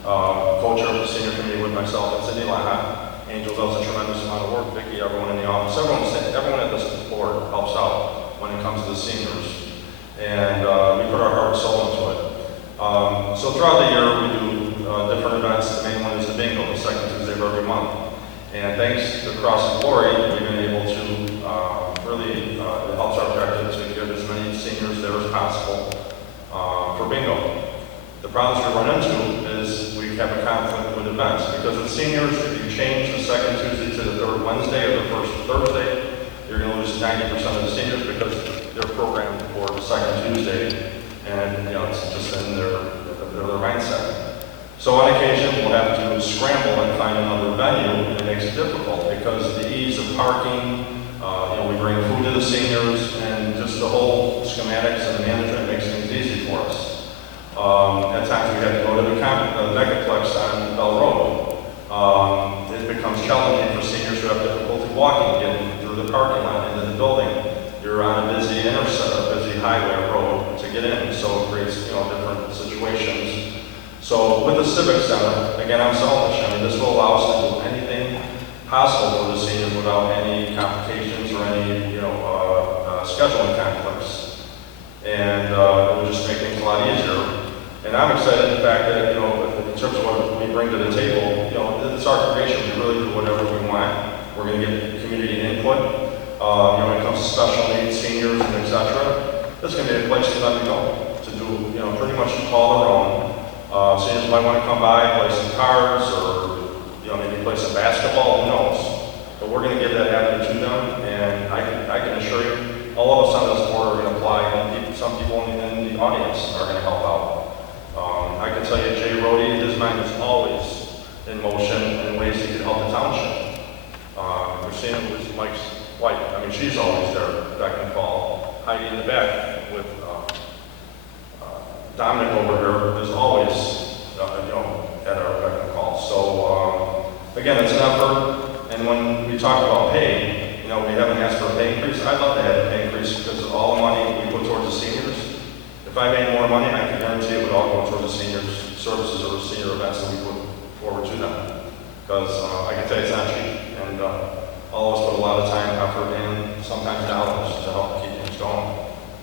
co-chair of the senior committee with myself and Cindy Lana, Angel does a tremendous amount of work, Vicki, everyone in the office, everyone at this board helps out when it comes to the seniors. And we put our heart and soul into it. So throughout the year, we do different events. The main one is the bingo, the second Tuesday of every month. And thanks to Cross and Glory, we've been able to really, it helps our objective to get as many seniors there as possible for bingo. The problems we run into is we have a conflict with events, because with seniors, if you change the second Tuesday to the third Wednesday or the first Thursday, you're going to lose 90% of the seniors because they're programmed for the second Tuesday, and it's just in their mindset. So on occasion, we'll have to scramble and find another venue, and it makes it difficult because of the ease of parking. We bring food to the seniors, and just the whole schematics and the management makes things easy for us. At times we have to go to the Megaplex on Bell Road. It becomes challenging for seniors who have difficulty walking, getting through the parking lot into the building. You're on a busy intersection, a busy highway or road to get in, so it creates different situations. So with the Civic Center, again, I'm selfish. I mean, this will allow us to do anything possible for the seniors without any complications or any scheduling conflicts. And it will just make things a lot easier. And I'm excited the fact that, in terms of what we bring to the table, it's our creation. We really do whatever we want. We're going to get community input. When it comes to special needs, seniors, and et cetera, this is going to be a place for them to go, to do, pretty much call their own. Seniors might want to come by, play some cards, or, maybe play some basketball, who knows. But we're going to give that avenue to them, and I can assure you, all of us on this board are going to apply, and some people in the audience are going to help out. I can tell you, Jay Rhodey, his mind is always in motion in ways he can help the township. Christina, who's Mike's wife, she's always there, back and call. Heidi in the back with Dominic over here is always, at our beck and call. So, again, it's an effort, and when we talk about pay, we haven't asked for a pay increase. I'd love to have a pay increase because of all the money we put towards the seniors. If I made more money, I can guarantee it would all go towards the seniors' services or senior events that we put forward to them. Because I can tell you it's not cheap, and all of us put a lot of time, effort, and sometimes dollars to help keep things going.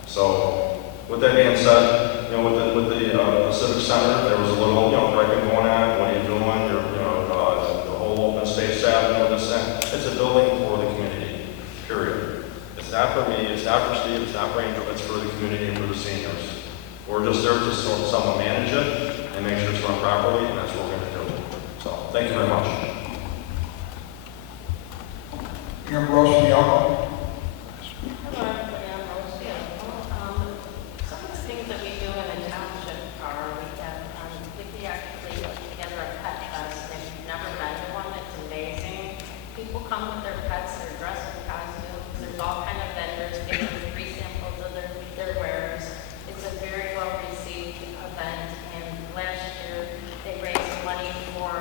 So, with that being said, with the Civic Center, there was a little, griping going on. What are you doing? The whole open space avenue, this thing. It's a building for the community, period. It's not for me, it's not for Steve, it's not for Angel, it's for the community and for the seniors. We're just there to someone manage it and make sure it's run properly, and that's what we're going to do. So, thank you very much. Mayor Gross from the Alcohol. Hello, everybody. I'm Rose Bianco. Some of the things that we do in the township are we have, Vicki actually put together a pet fest. If you've never been to one, it's amazing. People come with their pets, they're dressed in costumes. There's all kind of vendors giving free samples of their wares. It's a very well received event. And last year they raised money for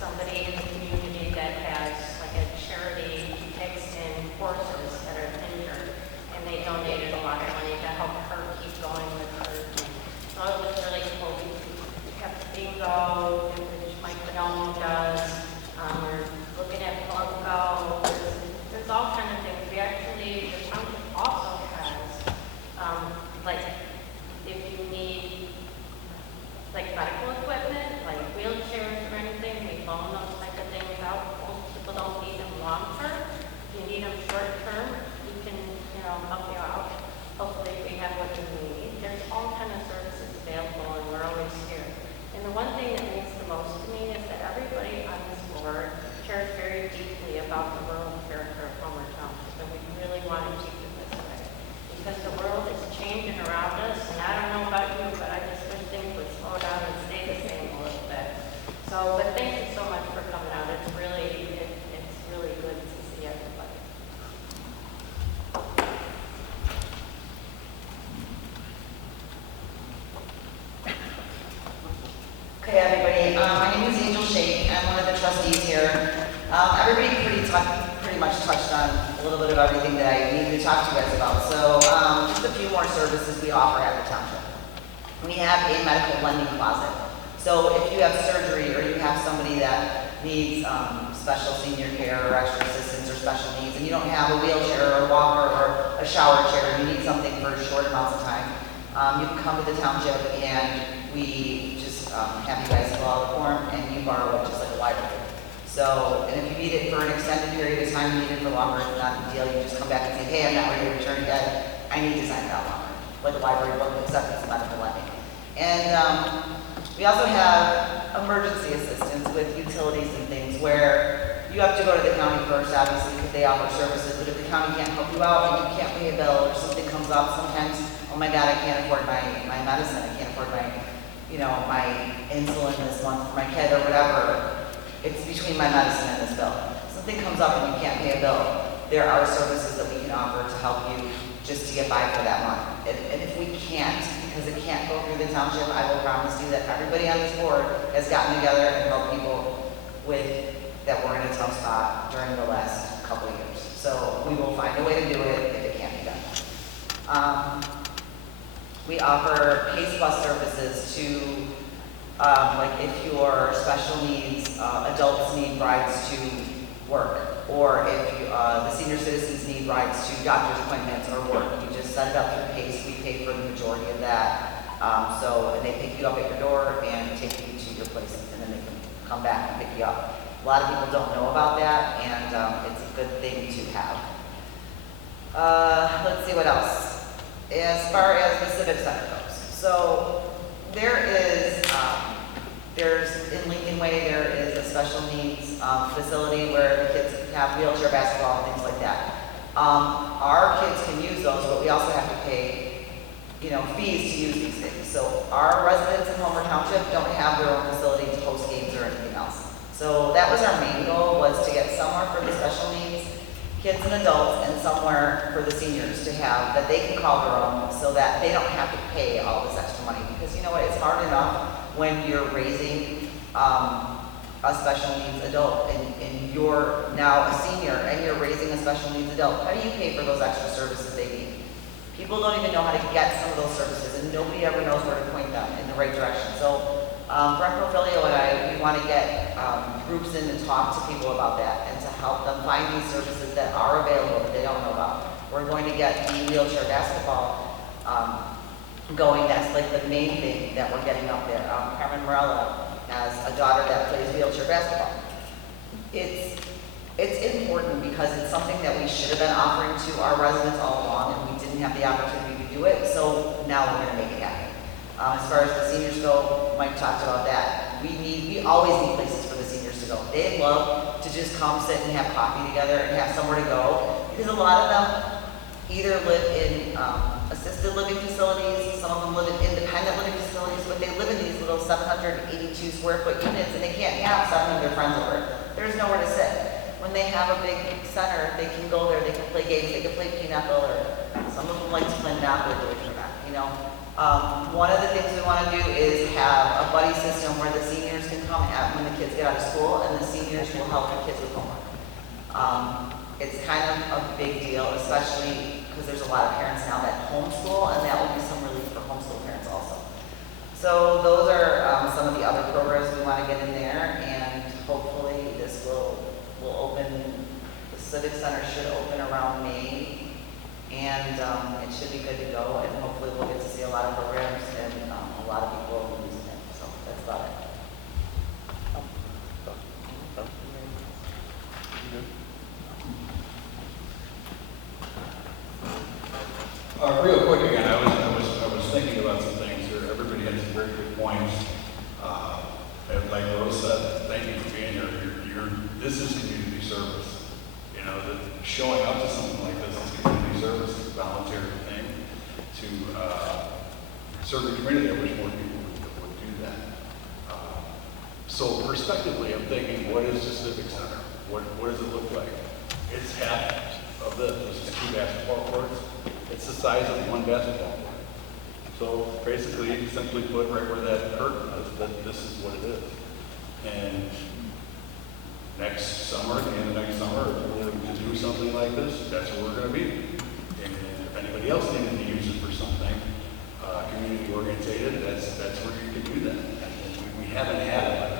somebody in the community that has like a charity who takes in horses that are injured, and they donated a lot of money to help her keep going with her. So it was really cool. We kept bingo, which Mike Bonello does. We're looking at Plunko. There's all kind of things. We actually, the township also has, like, if you need like medical equipment, like wheelchairs or anything, we loan those type of things out. Most people don't need them long term. If you need them short term, we can, help you out. Hopefully we have what you need. There's all kind of services available, and we're always here. And the one thing that means the most to me is that everybody on this board cares very deeply about the rural character of Homer Township, and we really want to keep it this way. Because the world is changing around us, and I don't know about you, but I just wish things would slow down and stay the same a little bit. So, but thank you so much for coming out. It's really good to see everybody. Okay, everybody. My name is Angel Shake. I'm one of the trustees here. Everybody pretty much touched on a little bit of everything that I needed to talk to you guys about. So, just a few more services we offer at the township. We have a medical lending closet. So, if you have surgery or you have somebody that needs special senior care or extra assistance or special needs, and you don't have a wheelchair or a walker or a shower chair, you need something for short amounts of time, you can come to the township and we just have you guys fill out a form and you borrow it just like a library. So, and if you need it for an extended period of time, you need it for longer, it's not a big deal, you just come back and say, hey, I'm not ready to return yet, I need to sign it out longer, like a library book, except it's medical lending. And we also have emergency assistance with utilities and things where you have to go to the county first, obviously, because they offer services, but if the county can't help you out and you can't pay a bill or something comes up, sometimes, oh my God, I can't afford my medicine, I can't afford my, my insulin this month for my kid or whatever. It's between my medicine and this bill. Something comes up and you can't pay a bill. There are services that we can offer to help you just to get by for that month. And if we can't, because it can't go through the township, I will promise you that everybody on this board has gotten together and helped people that were in a tough spot during the last couple of years. So we will find a way to do it if it can't be done. We offer PACE bus services to, like if your special needs, adults need rides to work, or if you, the senior citizens need rides to doctor's appointments or work, you just set it up through PACE. We pay for the majority of that. And they pick you up at your door and take you to your places, and then they can come back and pick you up. A lot of people don't know about that, and it's a good thing to have. Let's see what else. As far as the Civic Center goes, so there is, in Lincoln Way, there is a special needs facility where the kids have wheelchair basketball and things like that. Our kids can use those, but we also have to pay, fees to use these things. So our residents in Homer Township don't have their own facility to host games or anything else. So that was our main goal, was to get somewhere for the special needs kids and adults, and somewhere for the seniors to have that they can call their own, so that they don't have to pay all this extra money. Because you know what, it's hard enough when you're raising a special needs adult and you're now a senior and you're raising a special needs adult. How do you pay for those extra services they need? People don't even know how to get some of those services, and nobody ever knows where to point them in the right direction. So Brent Profilio and I, we want to get groups in to talk to people about that and to help them find these services that are available that they don't know about. We're going to get the wheelchair basketball going. That's like the main thing that we're getting up there. Carmen Morella has a daughter that plays wheelchair basketball. It's important because it's something that we should have been offering to our residents all along, and we didn't have the opportunity to do it, so now we're going to make it happen. As far as the seniors go, Mike talked about that. We always need places for the seniors to go. They love to just come sit and have coffee together and have somewhere to go, because a lot of them either live in assisted living facilities, some of them live in independent living facilities, but they live in these little 782 square foot units, and they can't have 7 of their friends over. There's nowhere to sit. When they have a big center, they can go there, they can play games, they can play pinochle, or some of them like to play Monopoly, believe it or not, One of the things we want to do is have a buddy system where the seniors can come when the kids get out of school, and the seniors will help the kids with homework. It's kind of a big deal, especially because there's a lot of parents now that homeschool, and that will be some relief for homeschool parents also. So those are some of the other programs we want to get in there, and hopefully this will open. The Civic Center should open around May, and it should be good to go, and hopefully we'll get to see a lot of programs and a lot of people using it. So that's about it. Real quick again, I was thinking about some things here. Everybody has some very good points. And like Rose said, thank you for being here. This is community service. That showing up to something like this is community service. It's a voluntary thing to serve the community. I wish more people would do that. So prospectively, I'm thinking, what is the Civic Center? What does it look like? It's half of this. This is 2 basketball courts. It's the size of 1 basketball court. So basically, simply put, right where that curtain is, that this is what it is. And next summer, at the end of next summer, if we're willing to do something like this, that's where we're going to be. And if anybody else needed to use it for something community orientated, that's where you can do that. And we haven't had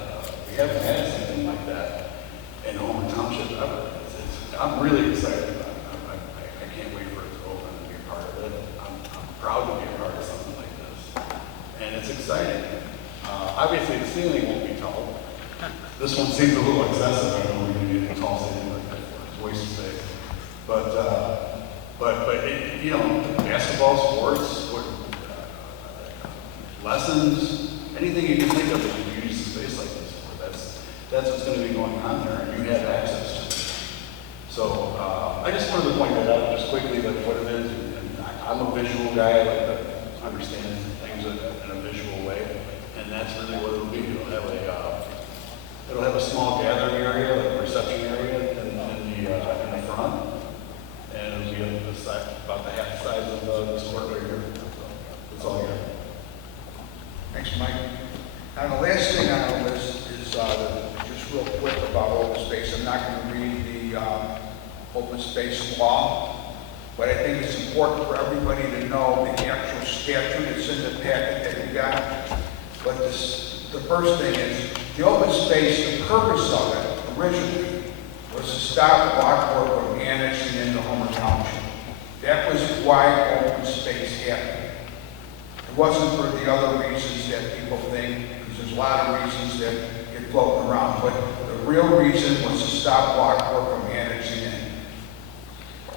something like that I'm really excited about it. I can't wait for it to open and be a part of it. I'm proud to be a part of something like this. And it's exciting. Obviously, the ceiling won't be tall. This one seems a little excessive. I don't know if we need a tall ceiling like that for waste space. But it, you know, basketball, sports, lessons, anything you can think of that you can use a space like this for. That's what's going to be going on there, and you have access to it. So I just wanted to point that out just quickly, like what it is. And I'm a visual guy. I like to understand things in a visual way, and that's really what it'll be. It'll have a small gathering area, like a reception area in the front, and it'll be about the half the size of this court right here. So that's all I got. Thanks, Mike. Now, the last thing on the list is just real quick about open space. I'm not going to read the open space law, but I think it's important for everybody to know the actual statute that's in the packet that you got. But the first thing is, the open space, the purpose of it originally was to stop Lockport from annexing into Homer Township. That was why open space happened. It wasn't for the other reasons that people think, because there's a lot of reasons that get floating around, but the real reason was to stop Lockport from annexing in.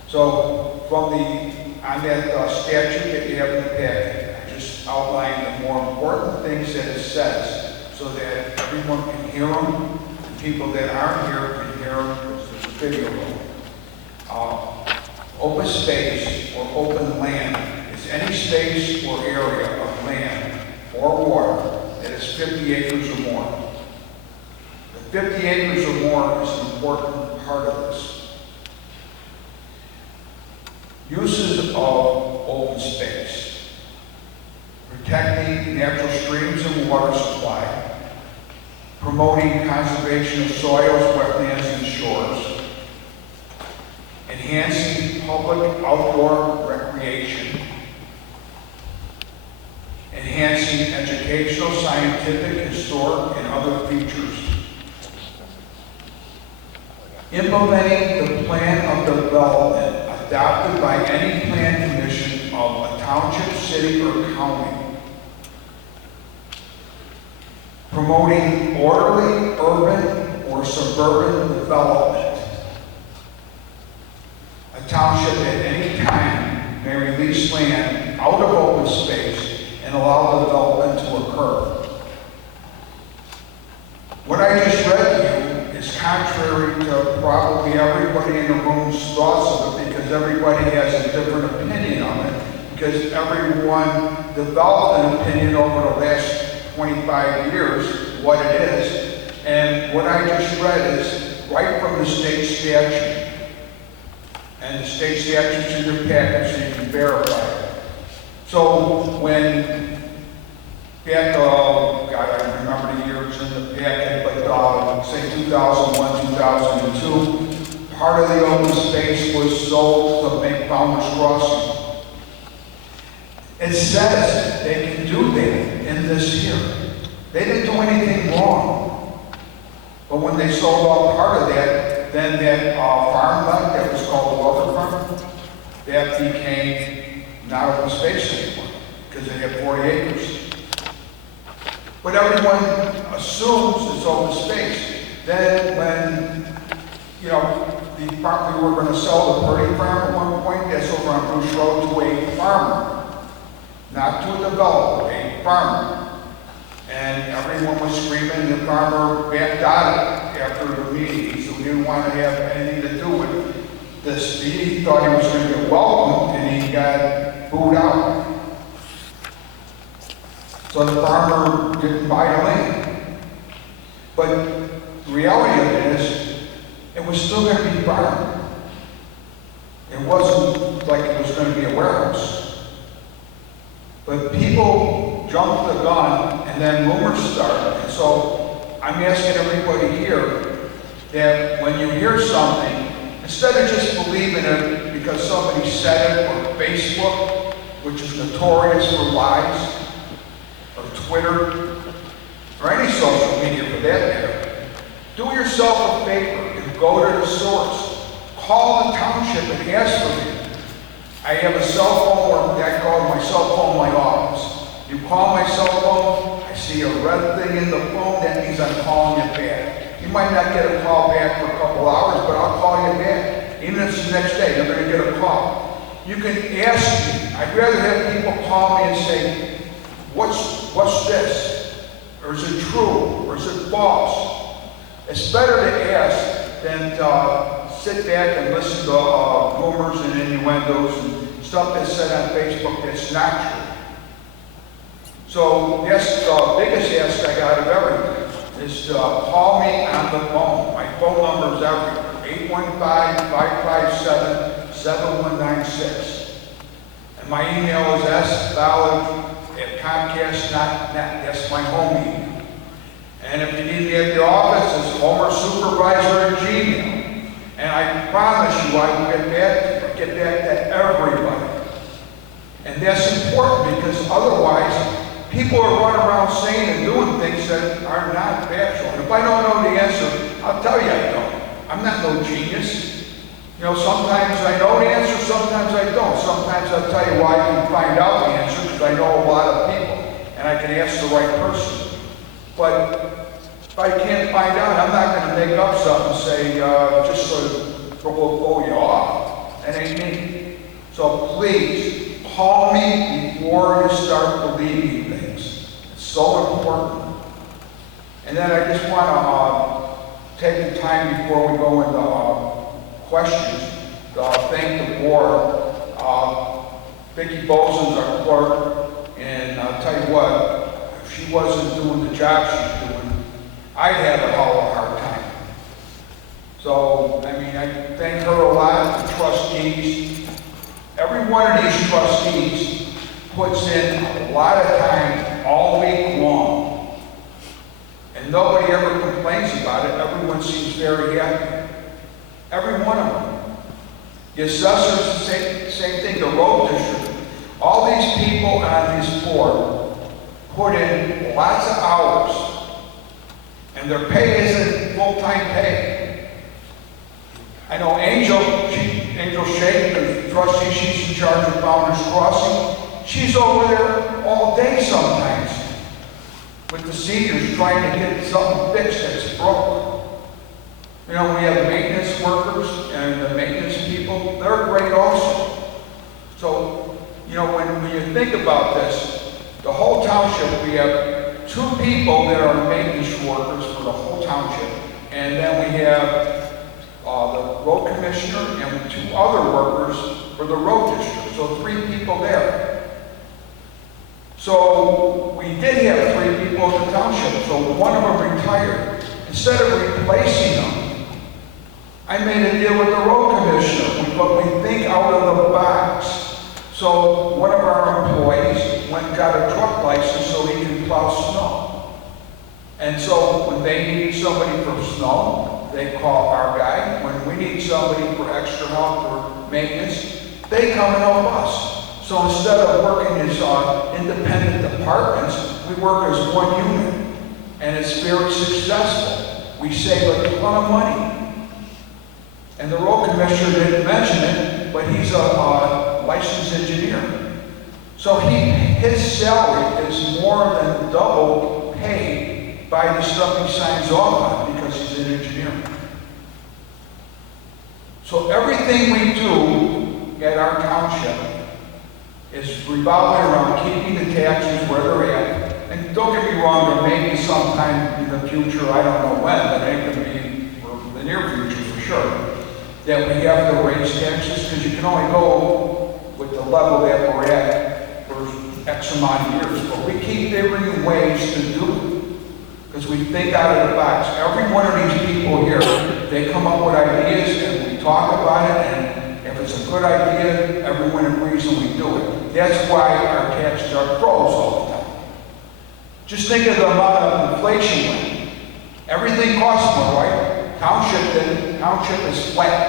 So on that statute that you have in the packet, I just outlined the more important things that it says so that everyone can hear them, and people that aren't here can hear them because there's a video of them. Open space or open land is any space or area of land or water that is 50 acres or more. The 50 acres or more is an important part of this. Uses of open space: protecting natural streams and water supply, promoting conservation of soils, wetlands, and shores, enhancing public outdoor recreation, enhancing educational, scientific, historic, and other features, implementing the plan of development adopted by any plan commission of a township, city, or county, promoting orderly urban or suburban development. A township at any time may release land out of open space and allow development to occur. What I just read to you is contrary to probably everybody in the room's thoughts of it, because everybody has a different opinion on it, because everyone developed an opinion over the last 25 years what it is. And what I just read is right from the state statute. And the state statute's in your package so you can verify it. So when back, God, I don't remember the years in the packet, but say 2001, 2002, part of the open space was sold to make Founders Crossing. It says they can do that in this here. They didn't do anything wrong. But when they sold off part of that, then that farm lot that was called the Welfare Farm, that became not open space anymore because they had 40 acres. But everyone assumes it's open space. Then when, you know, the farm, we were going to sell the Purdy farm at one point, that's over on Bruce Road, to a farmer. Not to a developer, a farmer. And everyone was screaming, the farmer backed out after the meeting, so he didn't want to have anything to do with this. He thought he was going to get welcomed, and he got booed out. So the farmer didn't buy the land. But the reality of it is, it was still going to be farmed. It wasn't like it was going to be a warehouse. But people jumped the gun, and then rumors started. And so I'm asking everybody here that when you hear something, instead of just believing it because somebody said it, or Facebook, which is notorious for lies, or Twitter, or any social media for that matter, do yourself a favor and go to the source. call the township and ask for me. I have a cell phone, or I call my cell phone my office. You call my cell phone, I see a red thing in the phone, that means I'm calling you back. You might not get a call back for a couple hours, but I'll call you back. Even if it's the next day, you're gonna get a call. You can ask me. I'd rather have people call me and say, what's this? Or is it true? Or is it false? It's better to ask than to sit back and listen to rumors and innuendos and stuff that's said on Facebook that's not true. So that's the biggest ask I got of everything, is to call me on the phone. My phone number is everywhere, 815-557-7196. And my email is sballard@comcast.net. That's my home email. And if you need me at the office, it's homersupervisor@gmail. And I promise you I will get back to everybody. And that's important because otherwise, people are running around saying and doing things that are not factual. And if I don't know the answer, I'll tell you I don't. I'm not no genius. You know, sometimes I know the answer, sometimes I don't. Sometimes I'll tell you why I can find out the answer because I know a lot of people and I can ask the right person. But if I can't find out, I'm not going to make up something and say, just so to blow you off. That ain't me. So please, call me before you start believing things. It's so important. And then I just want to take the time before we go into questions to thank the board. Vicki Bozen's our clerk, and I'll tell you what, if she wasn't doing the job she's doing, I'd have a hell of a hard time. So, I mean, I thank her a lot, the trustees. Every one of these trustees puts in a lot of time all week long. And nobody ever complains about it. Everyone seems very happy. Every one of them. The assessors, the same thing, the road district. All these people on this board put in lots of hours. And their pay isn't full-time pay. I know Angel Shake, the trustee, she's in charge of Founders Crossing. She's over there all day sometimes with the seniors trying to get something fixed that's broke. You know, we have maintenance workers and the maintenance people, they're great also. So, you know, when you think about this, the whole township, we have 2 people that are maintenance workers for the whole township. And then we have the road commissioner and 2 other workers for the road district. So 3 people there. So we did have 3 people in the township. So one of them retired. Instead of replacing them, I made a deal with the road commissioner, but we think out of the box. So one of our employees went and got a truck license so he can plow snow. And so when they need somebody for snow, they call our guy. When we need somebody for extra help or maintenance, they come and help us. So instead of working as independent departments, we work as one unit. And it's very successful. We save a ton of money. And the road commissioner didn't mention it, but he's a licensed engineer. So his salary is more than double paid by the stuff he signs off on because he's an engineer. So everything we do at our township is revolving around keeping the taxes where they're at. And don't get me wrong, there may be some time in the future, I don't know when, but it ain't going to be for the near future for sure, that we have to raise taxes because you can only go with the level that we're at for X amount of years. But we keep figuring ways to do it because we think out of the box. Every one of these people here, they come up with ideas and we talk about it, and if it's a good idea, everyone agrees and we do it. That's why our taxes are froze all the time. Just think of the amount of inflation. Everything costs more, right? Township is flat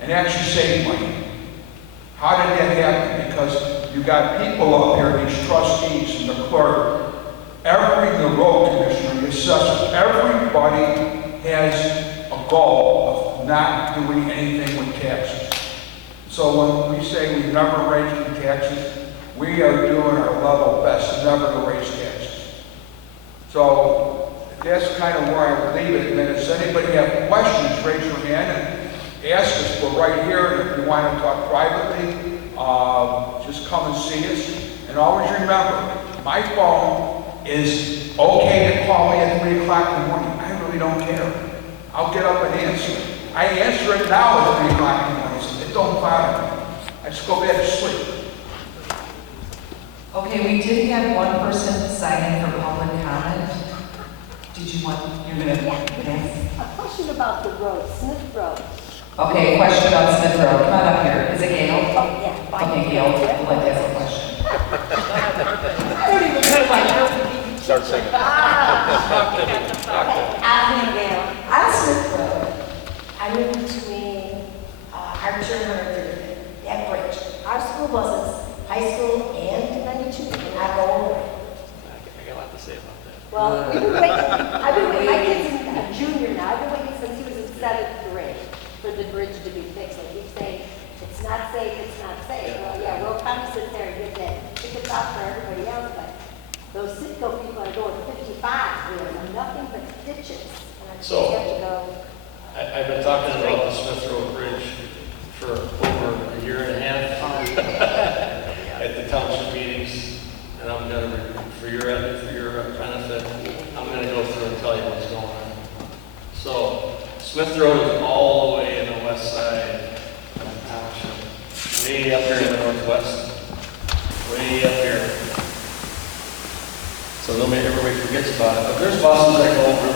and actually save money. How did that happen? Because you got people up here, these trustees and the clerk, the road commissioner, the assessor, everybody has a goal of not doing anything with taxes. taxes. So when we say we've never raised the taxes, we are doing our level best never to raise taxes. So that's kind of where I would leave it. And then if anybody have questions, raise your hand and ask us. We're right here. And if you want to talk privately, just come and see us. And always remember, my phone is okay to call me at 3 o'clock in the morning. I really don't care. I'll get up and answer. I answer it now at 3 o'clock in the morning. It don't bother me. I just go back to sleep. Okay, we did have one person sign in for public comment. Did you want, you're gonna, yes? A question about the road, Smith Road. Okay, question about Smith Road. Come on up here. Is it Gail? Oh, yeah. Okay, Gail, I'd like to ask a question. I don't even know my name. Start singing. I'm Gail. On Smith Road, I moved between Archer and 135th, that bridge. Our school buses, high school and 92, cannot go over it. I got a lot to say about that. Well, we've been waiting, I've been waiting, my kid's a junior now, I've been waiting since he was in 7th grade for the bridge to be fixed. I keep saying, it's not safe, it's not safe. Well, yeah, Will County sits there and gives that tickets out for everybody else, but those Citgo people are going 55, we have nothing but ditches. And I So- think you have to go. I've been talking about the Smith Road Bridge for over a year and a half at the township meetings, and I'm gonna, for your benefit, I'm gonna go through and tell you what's going on. So, Smith Road is all the way in the west side of the township, way up here in the northwest, way up here. So everybody forgets about it, but there's buses that go over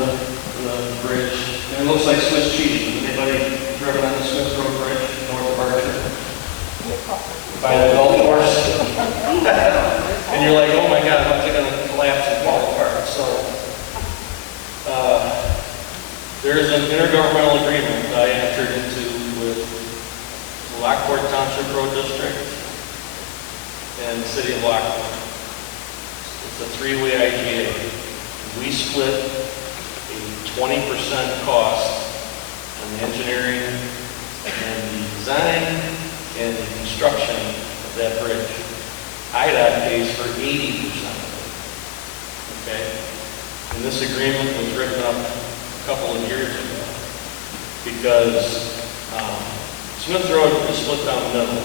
the bridge, and it looks like Swiss cheese. Anybody driven on the Smith Road Bridge north of Archer? By the golf course? And you're like, oh my God, how's it gonna collapse and fall apart? So, there's an intergovernmental agreement that I entered into with the Lockport Township Road District and the City of Lockport. It's a three-way IGA. We split a 20% cost on the engineering and the design and the construction of that bridge. IDOT pays for 80% of it. Okay? And this agreement was written up a couple of years ago because Smith Road is split down the middle.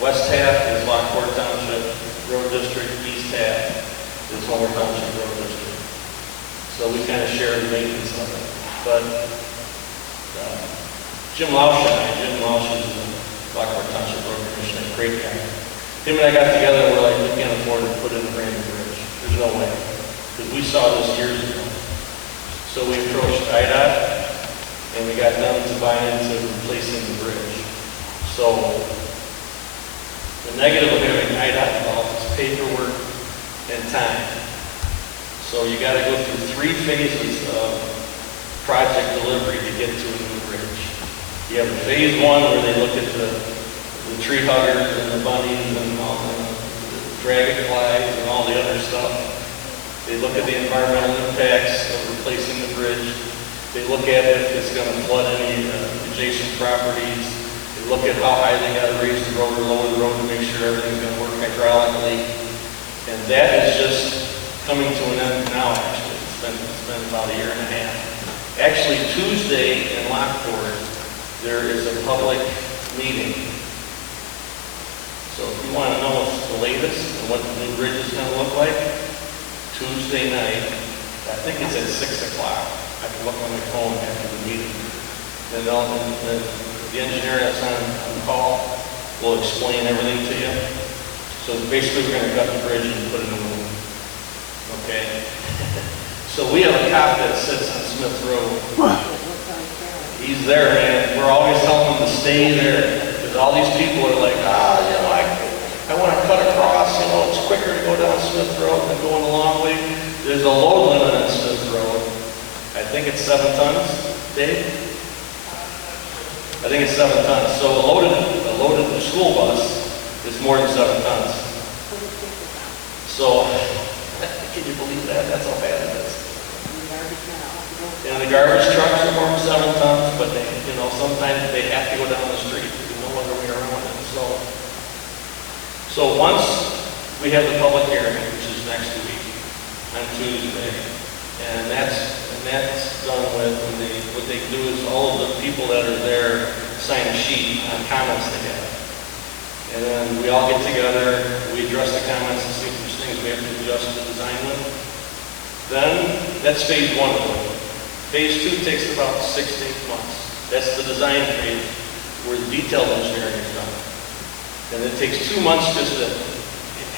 West half is Lockport Township Road District, east half is Homer Township Road District. So we kind of share the maintenance of it. But Jim Lausch is the Lockport Township Road Commissioner, great guy. Him and I got together, we're like, we can't afford to put in a brand new bridge. There's no way. Because we saw this years ago. So we approached IDOT, and we got them to buy into replacing the bridge. So the negative of having IDOT involved is paperwork and time. So you got to go through 3 phases of project delivery to get to a new bridge. You have phase 1 where they look at the tree huggers and the bunnies and all the dragonflies and all the other stuff. They look at the environmental impacts of replacing the bridge. They look at if it's going to flood any adjacent properties. They look at how high they got to raise the road or lower the road to make sure everything's going to work hydraulically. And that is just coming to an end now, actually. It's been about a year and a half. Actually, Tuesday in Lockport, there is a public meeting. So if you want to know what's the latest and what the new bridge is going to look like, Tuesday night, I think it's at 6 o'clock. I can look on my phone after the meeting. And the engineer that's on call will explain everything to you. So basically, we're going to cut the bridge and put it in the room. Okay? So we have a cop that sits on Smith Road. He's there, man. We're always telling him to stay there. Because all these people are like, I want to cut across, it's quicker to go down Smith Road than going the long way. There's a load limit on Smith Road. I think it's 7 tons, Dave? I think it's 7 tons. So a loaded school bus is more than 7 tons. So, can you believe that? That's how bad it is. And the garbage trucks are more than 7 tons, but they, sometimes they have to go down the street. So once we have the public hearing, which is next week, on Tuesday, and that's done with, what they do is all of the people that are there sign a sheet on comments they have. And then we all get together, we address the comments and see if there's things we have to adjust the design with. Then, that's phase one of it. Phase two takes about 6 to 8 months. That's the design phase, where the detailed engineering is done. And it takes 2 months just to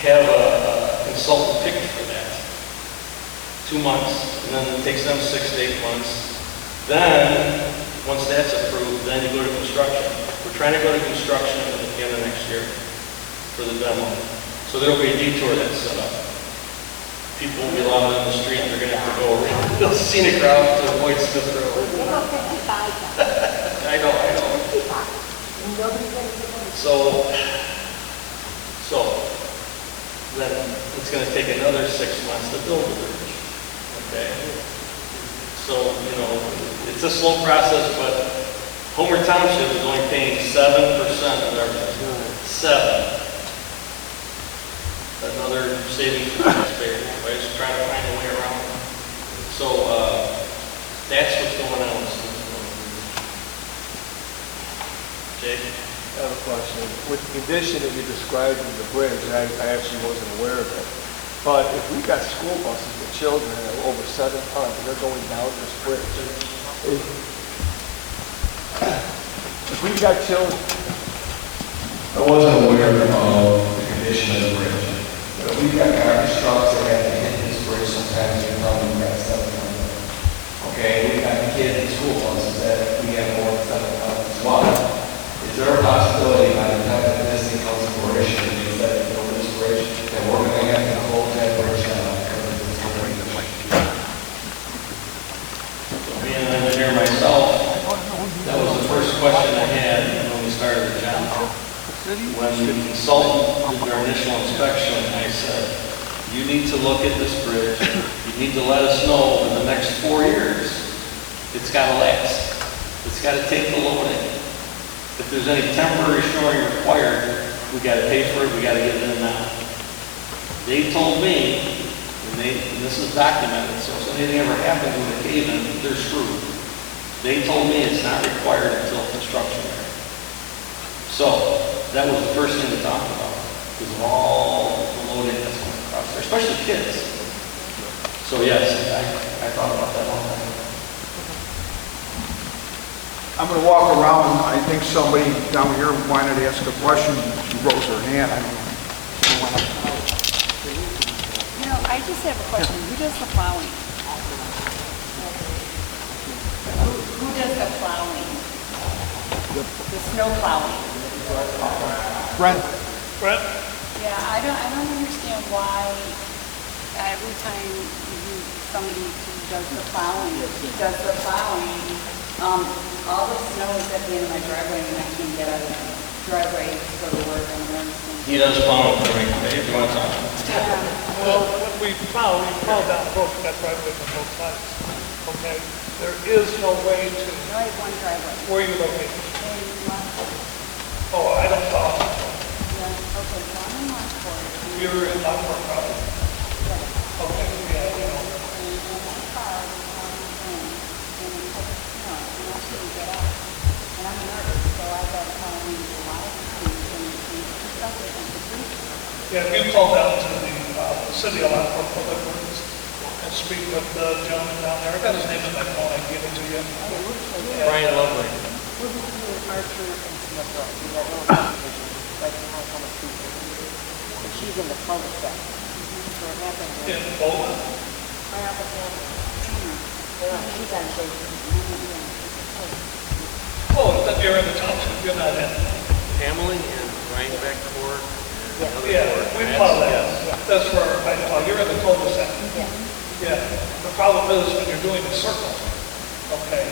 have a consultant picked for that. 2 months, and then it takes them 6 to 8 months. Then, once that's approved, then you go to construction. We're trying to go to construction at the end of next year for the demo. So there'll be a detour that's set up. People will be allowed in the street, they're gonna have to go around the scenic route to avoid Smith Road. I know. So, then it's gonna take another 6 months to build the bridge, okay? So, it's a slow process, but Homer Township is only paying 7% of everything. 7. Another savings for the taxpayer. Right? Just trying to find a way around it. So that's what's going on with Smith Road. Jake? I have a question. With the condition that you described in the bridge, I actually wasn't aware of it. But if we got school buses with children that are over 7 tons and they're going down this bridge, if we've got children, I wasn't aware of the condition of the bridge. But we've got garbage trucks that have to hit this bridge sometimes, and probably got stuff on there. Okay, we've got kids in school buses that we have more than 7 tons as well. Is there a possibility by the time that this thing comes to fruition, is that over this bridge, that we're going to have to close that bridge down because it's going to be the Being an engineer myself, that was the first question I had when we started the job. When the consultant did their initial inspection, I said, you need to look at this bridge. You need to let us know in the next 4 years, it's got to last. It's got to take the loading. If there's any temporary shoring required, we got to pay for it, we got to get it in now. They told me, and this is documented, so if anything ever happens with a cave-in, they're screwed. They told me it's not required until construction. So, that was the first thing to talk about, because of all the loading that's going across there, especially kids. So yes, I thought about that one time. I'm going to walk around. I think somebody down here wanted to ask a question. She rose her hand. I don't know. I just have a question. Who does the plowing? Who does the plowing? The snow plowing? Brent. Yeah, I don't understand why every time somebody does the plowing, all the snow is at the end of my driveway and I can't get out of the driveway to go to work. I don't understand. He does plowing for me, if you want to talk. Well, when we plow down the road, we've got driveways on both sides. Okay? There is no way to. I have one driveway. Where are you located? In Oh, I don't know. Yeah, okay, so I'm in Lockport. You're in Lockport, probably. Okay, yeah, you know. And my car was on the ground, and it had snow, and I couldn't get out. And I'm nervous, so I got calling a lot of times, and stuff that I could do. Yeah, if you call down to the city of Lockport Public Works and speak with the gentleman down there, I got his name in my phone, I can give it to you. Brian Lovely. We're between Archer and Smith Road. We have no competition, like the house on the street. And she's in the cul-de-sac. So it happens. In Bowman? Right off the corner. She's on Shaker. Oh, then you're in the township, you're not in. Hameling and Rhinebeck Court. Yeah, we plow that. That's where I plow. You're in the cul-de-sac. Yeah. The problem is when you're doing the circle, okay,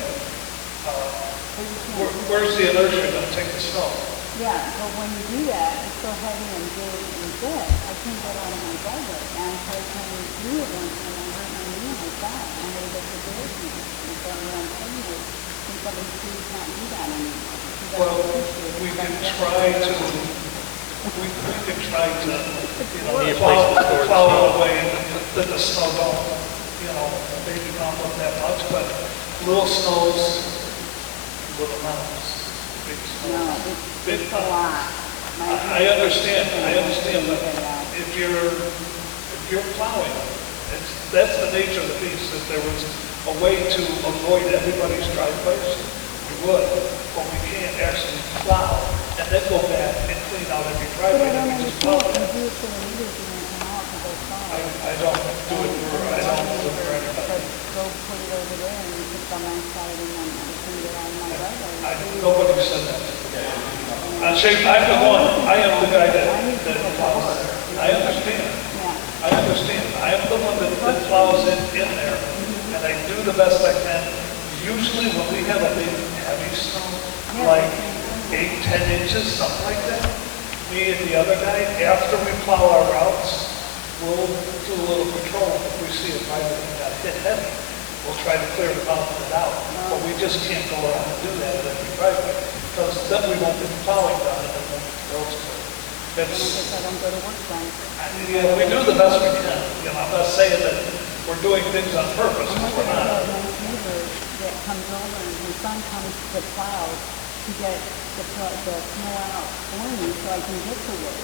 where's the inertia going to take the snow? Yeah, but when you do that, it's so heavy and big and thick, I can't get out of my driveway. And I tried trying to do it once, and I hurt my knee and I fell. And I had to get the business. And so what I'm saying is, can somebody please not do that anymore? Well, we can try to we can try to, Need a place to store the plow snow. it away that the snow don't, maybe not look that much, but little snows, little amounts, big No, snows. Big it's a lot. I understand, but if you're plowing, that's the nature of the beast. If there was a way to avoid everybody's driveways, we would, but we can't actually plow and then go back and clean out every But driveway I that don't we just plowed. understand, you do it for the neighbors when they come out to go plow. I don't do it for anybody. But go put it over there and you put them outside and then I can get on my driveway. Nobody said that. Shane, I'm the one, I am the guy that plows there. I understand. Yeah. I understand. I am the one that plows in there, and I do the best I can. Usually when we have a big heavy snow, like 8, 10 inches, something like that, me and the other guy, after we plow our routes, we'll do a little patrol. If we see a driveway that got hit heavy, we'll try to clear the mountain it out. But we just can't go around and do that at every driveway, because then we won't get plowing done and then won't get the roads clear. Because I don't go to work then. Yeah, we do the best we can. I'm not saying that we're doing things on purpose, I'm because we're looking at not. a nice neighbor that comes over and his son comes to plow to get the snow out for me so I can get to work.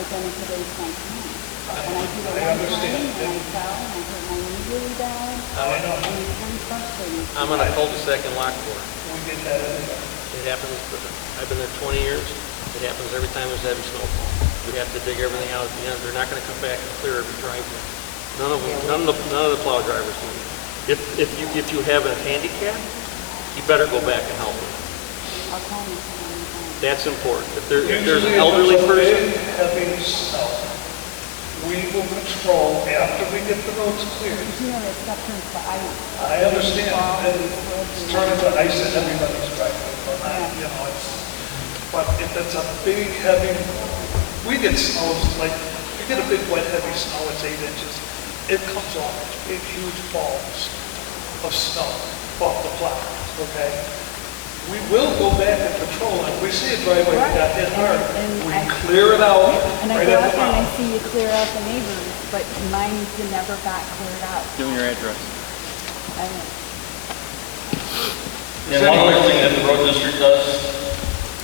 But then it's a waste my time. And I do it I one understand. time and I fell and I hurt my knee really bad. I know. And it's really frustrating. I'm on a cul-de-sac in Lockport. We get that anyway. It happens, I've been there 20 years. It happens every time there's heavy snowfall. We have to dig everything out at the end. They're not gonna come back and clear every driveway. None of the plow drivers do it. If you have a handicap, you better go back and help them. I'll call me sometime. That's important. If there's an Usually, elderly if it's a person, big, heavy snow, we will patrol after we get the roads cleared. You know, that stuff turns to ice. I understand, and it's turning to ice in everybody's driveway, but but if it's a big, heavy, we get snows, like, we get a big, wet, heavy snow, it's 8 inches. It comes off big, huge balls of snow off the plow, okay? We will go back and patrol, and if we see a driveway that got hit hard, we clear it out And I right go at up the there and I mouth. see you clear out the neighbors, but mine never got cleared out. give them your address. I know. And one other thing that the road district does,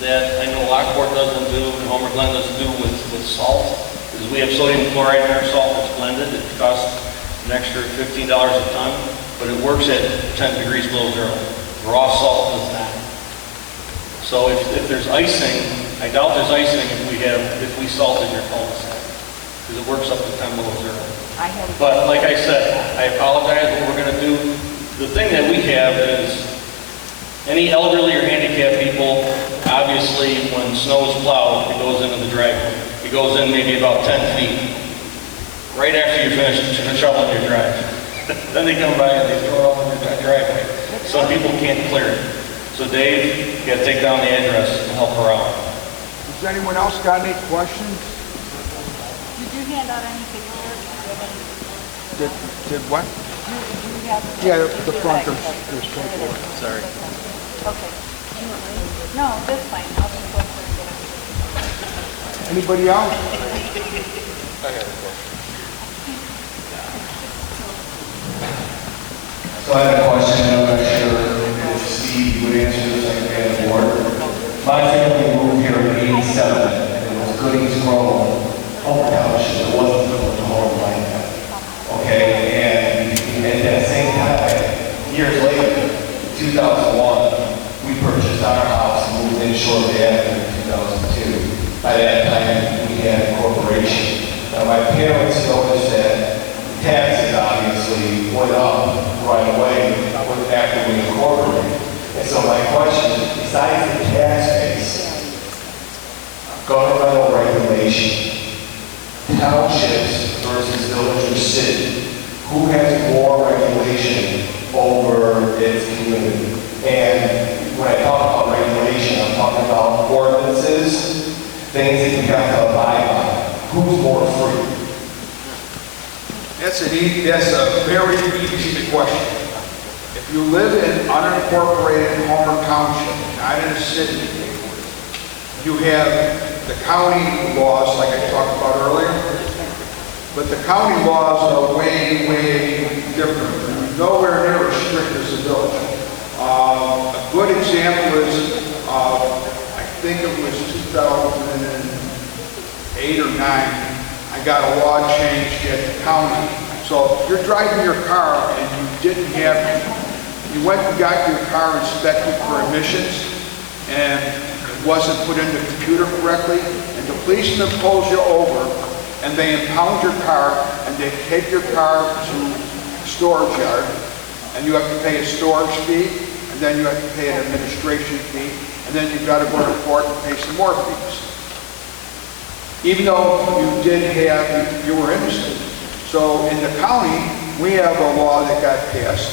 that I know Lockport doesn't do, and Homer Glen doesn't do with salt, is we have sodium chloride in our salt that's blended. It costs an extra $15 a ton, but it works at 10 degrees below zero. Raw salt does not. So if there's icing, I doubt there's icing if we salted your cul-de-sac, because it works up to 10 below zero. But like I said, I apologize. What we're going to do, the thing that we have is any elderly or handicapped people, obviously when snow is plowed, it goes into the driveway. It goes in maybe about 10 feet. Right after you finish shoveling your drive. Then they come by and they throw it all in your driveway. Some people can't clear it. So Dave, you gotta take down the address and help her out. Does anyone else got any questions? Did you hand out any paperwork? Did what? Do you have? Yeah, the front, there's paperwork. Sorry. Okay. No, that's fine. I'll just go through and get it. Anybody else? I got a question. So I have a question, and I'm not sure if Steve would answer this, like, at the board. My family moved here in '87, and it was Goodings Grove, Homer Township, it wasn't the whole line. Okay, and at that same time, years later, 2001, we purchased our house and moved in shortly after in 2002. By that time, we had a corporation. Now, my parents noticed that taxes obviously went up right away after we incorporated. And so my question is, besides the tax base, governmental regulation, townships versus village or city, who has more regulation over its community? And when I talk about regulation, I'm talking about ordinances, things that you have to abide by. Who's more free? That's a very easy question. If you live in unincorporated Homer Township, not in a city, you have the county laws, like I talked about earlier, but the county laws are way, way different. Nowhere near as strict as the village. A good example is, I think it was 2008 or 9, I got a law changed at the county. So if you're driving your car and you went and got your car inspected for emissions and it wasn't put in the computer correctly, and the policeman pulls you over and they impound your car and they take your car to a storage yard, and you have to pay a storage fee, and then you have to pay an administration fee, and then you've got to go to court and pay some more fees. Even though you were innocent. So in the county, we have a law that got passed.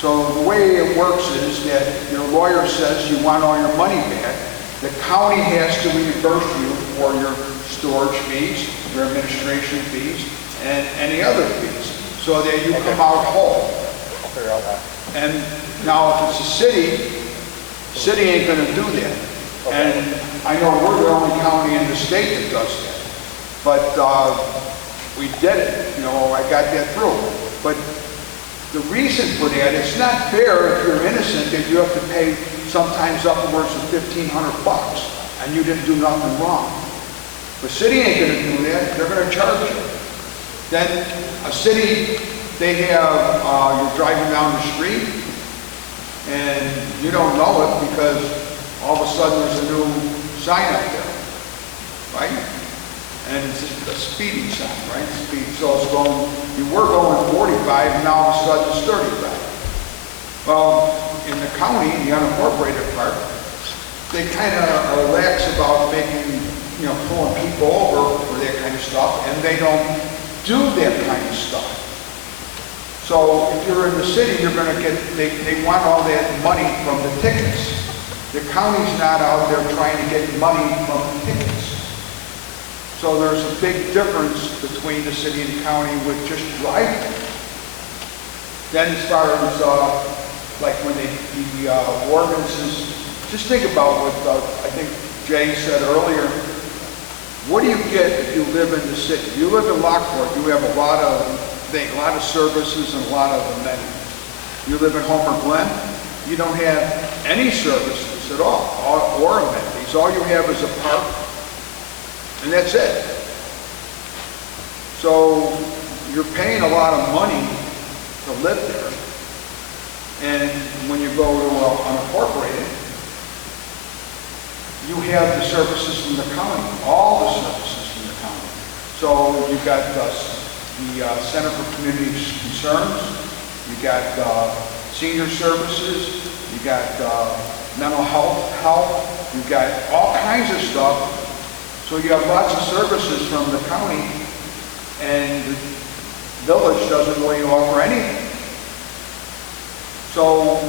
So the way it works is that your lawyer says you want all your money back. The county has to reimburse you for your storage fees, your administration fees, and any other fees, so that you come out whole. I'll figure out that. And now if it's a city ain't gonna do that. And I know we're the only county in the state that does that. But we did it, I got that through. But the reason for that, it's not fair if you're innocent that you have to pay sometimes upwards of $1,500 and you didn't do nothing wrong. The city ain't gonna do that, they're gonna charge you. Then a city, they have, you're driving down the street and you don't know it because all of a sudden there's a new sign up there, right? And it's a speeding sign, right? Speed, so it's going, you were going 45 and now all of a sudden it's 35. Well, in the county, the unincorporated part, they kind of are lax about making, pulling people over for that kind of stuff, and they don't do that kind of stuff. So if you're in the city, you're going to get, they want all that money from the tickets. The county's not out there trying to get money from the tickets. So there's a big difference between the city and the county with just driving. Then as far as, like when the ordinances, just think about what I think Jay said earlier. What do you get if you live in the city? You live in Lockport, you have a lot of services and a lot of amenities. You live in Homer Glen, you don't have any services at all, or amenities. All you have is a park, and that's it. So you're paying a lot of money to live there. And when you go to unincorporated, you have the services from the county, all the services from the county. So you've got the Center for Community Concerns, you got senior services, you got mental health, you've got all kinds of stuff. So you have lots of services from the county, and the village doesn't really offer anything. So,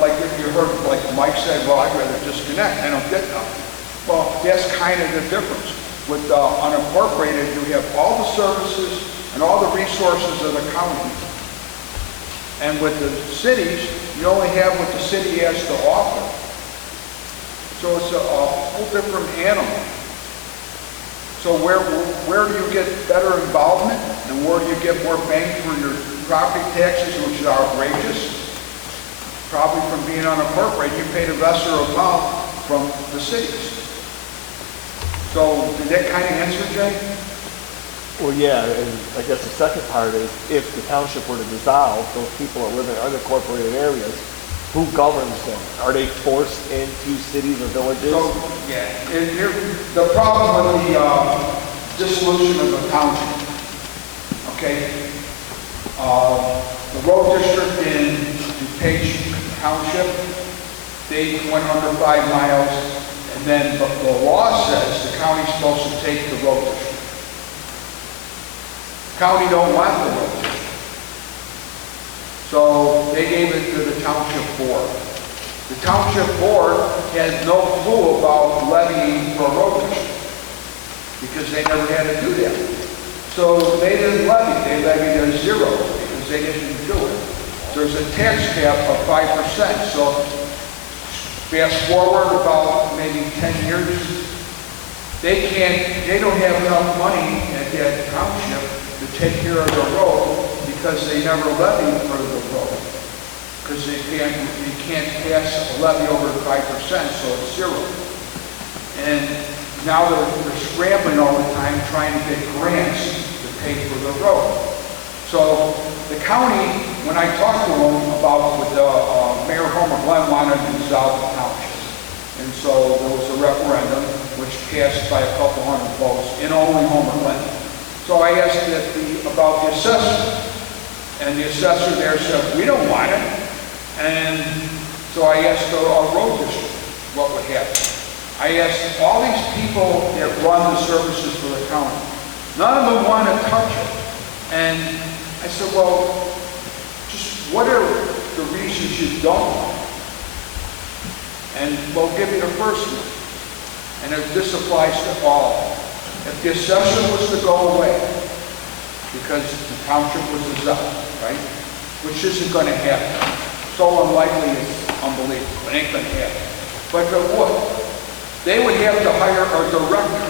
like you heard, like Mike said, well, I'd rather disconnect, I don't get nothing. Well, that's kind of the difference. With unincorporated, you have all the services and all the resources of the county. And with the cities, you only have what the city has to offer. So it's a whole different animal. So where do you get better involvement, and where do you get more bang for your property taxes, which are outrageous? Probably from being unincorporated, you pay the lesser amount from the cities. So did that kind of answer, Jay? Well, yeah, and I guess the second part is, if the township were to dissolve, those people that live in unincorporated areas, who governs them? Are they forced into cities or villages? So, yeah, the problem with the dissolution of the township, okay? The road district in DuPage Township, they went under 5 miles, and then the law says the county's supposed to take the road district. County don't want the road district. So they gave it to the township board. The township board had no clue about levying for a road district because they never had to do that. So they didn't levy, they levied a 0 because they didn't do it. There's a tax cap of 5%. So fast forward about maybe 10 years, they don't have enough money at that township to take care of the road because they never levied for the road. Because you can't pass a levy over 5%, so it's zero. And now they're scrambling all the time trying to get grants to pay for the road. So the county, when I talked to them about with Mayor Homer Glenn wanted to dissolve the township. And so there was a referendum which passed by a couple hundred votes in only Homer Glenn. So I asked about the assessor. And the assessor there said, we don't want it. And so I asked our road district what would happen. I asked all these people that run the services for the county. None of them want to touch it. And I said, well, just what are the reasons you don't want it? And we'll give you the first one. And this applies to all. If the assessor was to go away, because the township was dissolved, right? Which isn't going to happen. So unlikely it's unbelievable. It ain't going to happen. But if it would, they would have to hire a director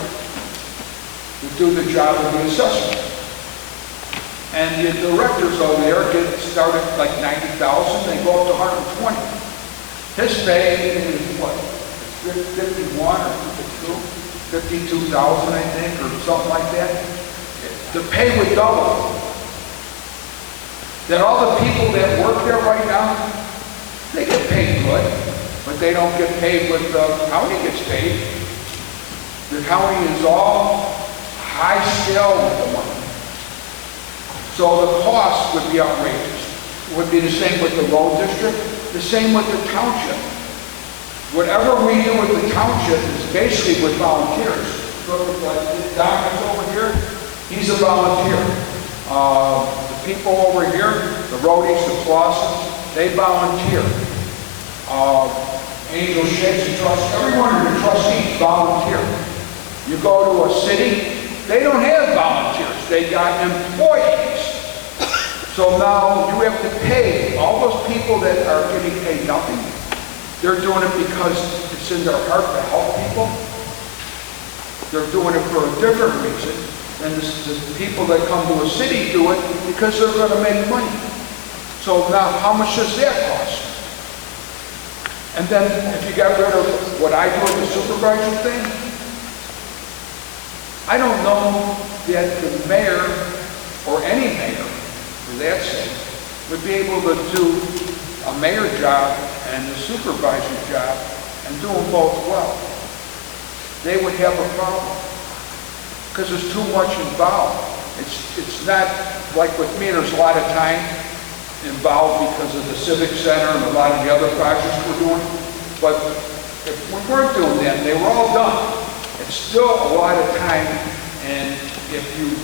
to do the job of the assessor. And the directors over there get started like $90,000, they go up to $120,000. His pay is what? 51 or 52,000, I think, or something like that. The pay would double. Then all the people that work there right now, they get paid good, but they don't get paid what the county gets paid. The county is all high scale with the money. So the cost would be outrageous. It would be the same with the road district, the same with the township. Whatever we do with the township is basically with volunteers. So like Doc is over here, he's a volunteer. The people over here, the roadies, the Clausens, they volunteer. Angel Shakes and Trust, everyone in the trustees volunteer. You go to a city, they don't have volunteers, they got employees. So now you have to pay all those people that are getting paid nothing. They're doing it because it's in their heart to help people. They're doing it for a different reason. And the people that come to a city do it because they're going to make money. So now how much does that cost? And then if you got rid of what I do with the supervisor thing, I don't know that the mayor, or any mayor, for that sake, would be able to do a mayor job and the supervisor job and do them both well. They would have a problem because there's too much involved. It's not like with me, there's a lot of time involved because of the Civic Center and a lot of the other projects we're doing. But if we weren't doing them, they were all done. It's still a lot of time, and if you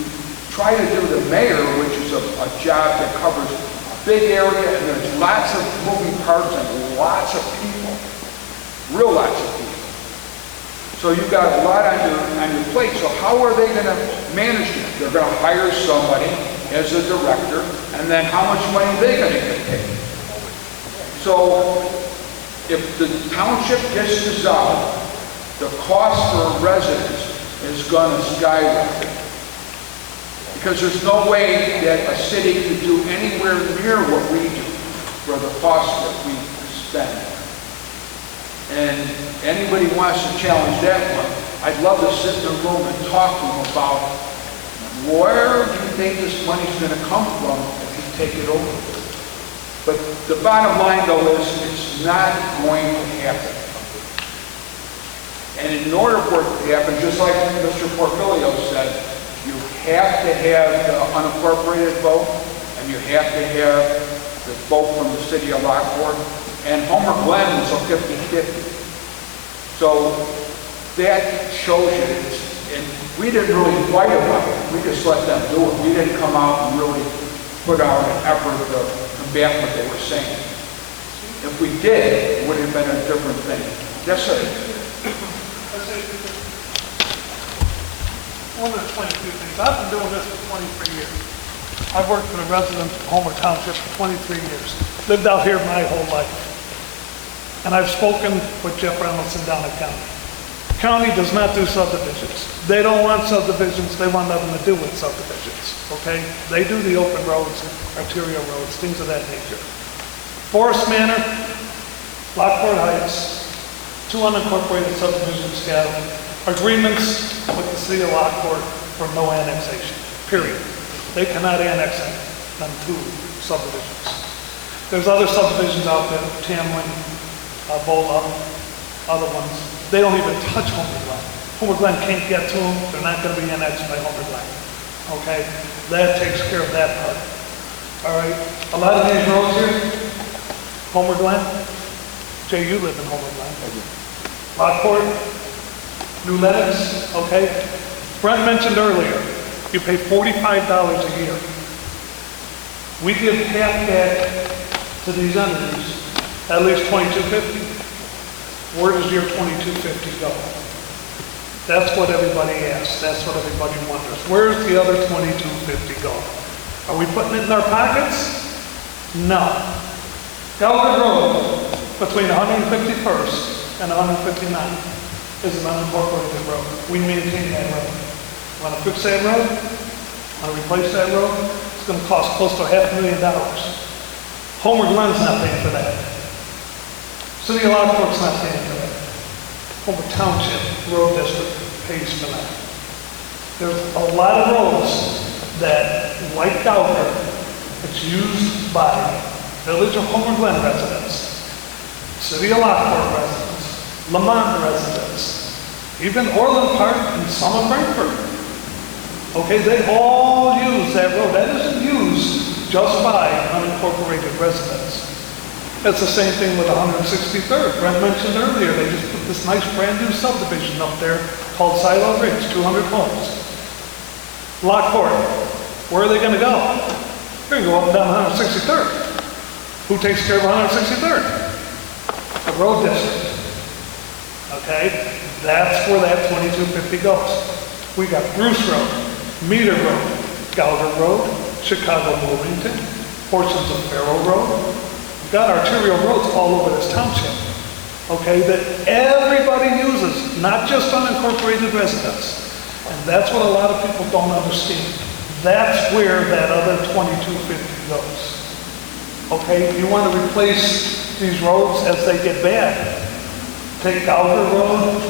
try to do the mayor, which is a job that covers a big area, and there's lots of moving parts and lots of people, real lots of people. So you've got a lot on your plate. So how are they going to manage it? They're going to hire somebody as a director, and then how much money are they going to get paid? So if the township gets dissolved, the cost for residents is going to skyrocket. Because there's no way that a city could do anywhere near what we do for the cost that we spend. And anybody wants to challenge that one, I'd love to sit in the room and talk to them about where do you think this money's going to come from if you take it over. But the bottom line, though, is it's not going to happen. And in order for it to happen, just like Mr. Porfilio said, you have to have the unincorporated vote, and you have to have the vote from the city of Lockport. And Homer Glen was a 50-50. So that shows you, and we didn't really fight about it. We just let them do it. We didn't come out and really put out an effort to combat what they were saying. If we did, it would have been a different thing. Yes, sir. I want to explain a few things. I've been doing this for 23 years. I've worked for the residents of Homer Township for 23 years. Lived out here my whole life. And I've spoken with Jeff Reynolds in Downey County. County does not do subdivisions. They don't want subdivisions, they want nothing to do with subdivisions, okay? They do the open roads, arterial roads, things of that nature. Forest Manor, Lockport Heights, 2 unincorporated subdivisions have agreements with the city of Lockport for no annexation, period. They cannot annex them to subdivisions. There's other subdivisions out there, Tamlin, Bola, other ones. They don't even touch Homer Glen. Homer Glen can't get to them, they're not gonna be annexed by Homer Glen, okay? That takes care of that part. All right, a lot of these roads here, Homer Glen, Jay, you live in Homer Glen. Lockport, New Lenox, okay? Brent mentioned earlier, you pay $45 a year. We give half back to these entities, at least $22.50. Where does your $22.50 go? That's what everybody asks, that's what everybody wonders. Where's the other $22.50 go? Are we putting it in our pockets? No. Galvin Road, between 151st and 159th, is an unincorporated road. We maintain that road. Want to fix that road? Want to replace that road? It's going to cost close to $500,000. Homer Glen's not paying for that. City of Lockport's not paying for that. Homer Township Road District pays for that. There's a lot of roads that, like Galvin, it's used by Village of Homer Glen residents, City of Lockport residents, Lamont residents, even Orland Park and some of Frankfurt. Okay, they all use that road. That isn't used just by unincorporated residents. It's the same thing with 163rd. Brent mentioned earlier, they just put this nice brand new subdivision up there called Silo Ridge, 200 homes. Lockport, where are they going to go? They're going to go up and down 163rd. Who takes care of 163rd? The road district. Okay, that's where that $22.50 goes. We got Bruce Road, Meter Road, Galver Road, Chicago Bloomington, portions of Farrow Road. We've got arterial roads all over this township, okay, that everybody uses, not just unincorporated residents. And that's what a lot of people don't understand. That's where that other $22.50 goes. Okay, you want to replace these roads as they get bad. Take Galver Road,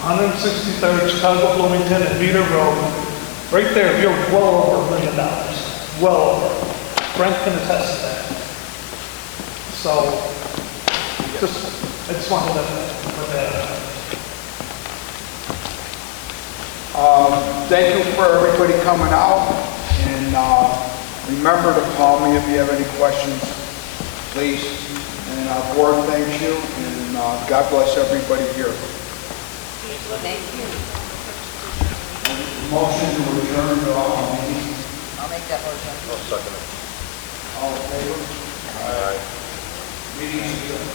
163rd, Chicago Bloomington, and Meter Road. Right there, you're well over $1 million. Well over. Brent can attest to that. So, I just wanted to put that out. Thank you for everybody coming out, and remember to call me if you have any questions, please. And our board thanks you, and God bless everybody here. Thank you. Motion to adjourn to all meetings. I'll make that motion. I'll second it. All in favor? Aye. Meeting adjourned.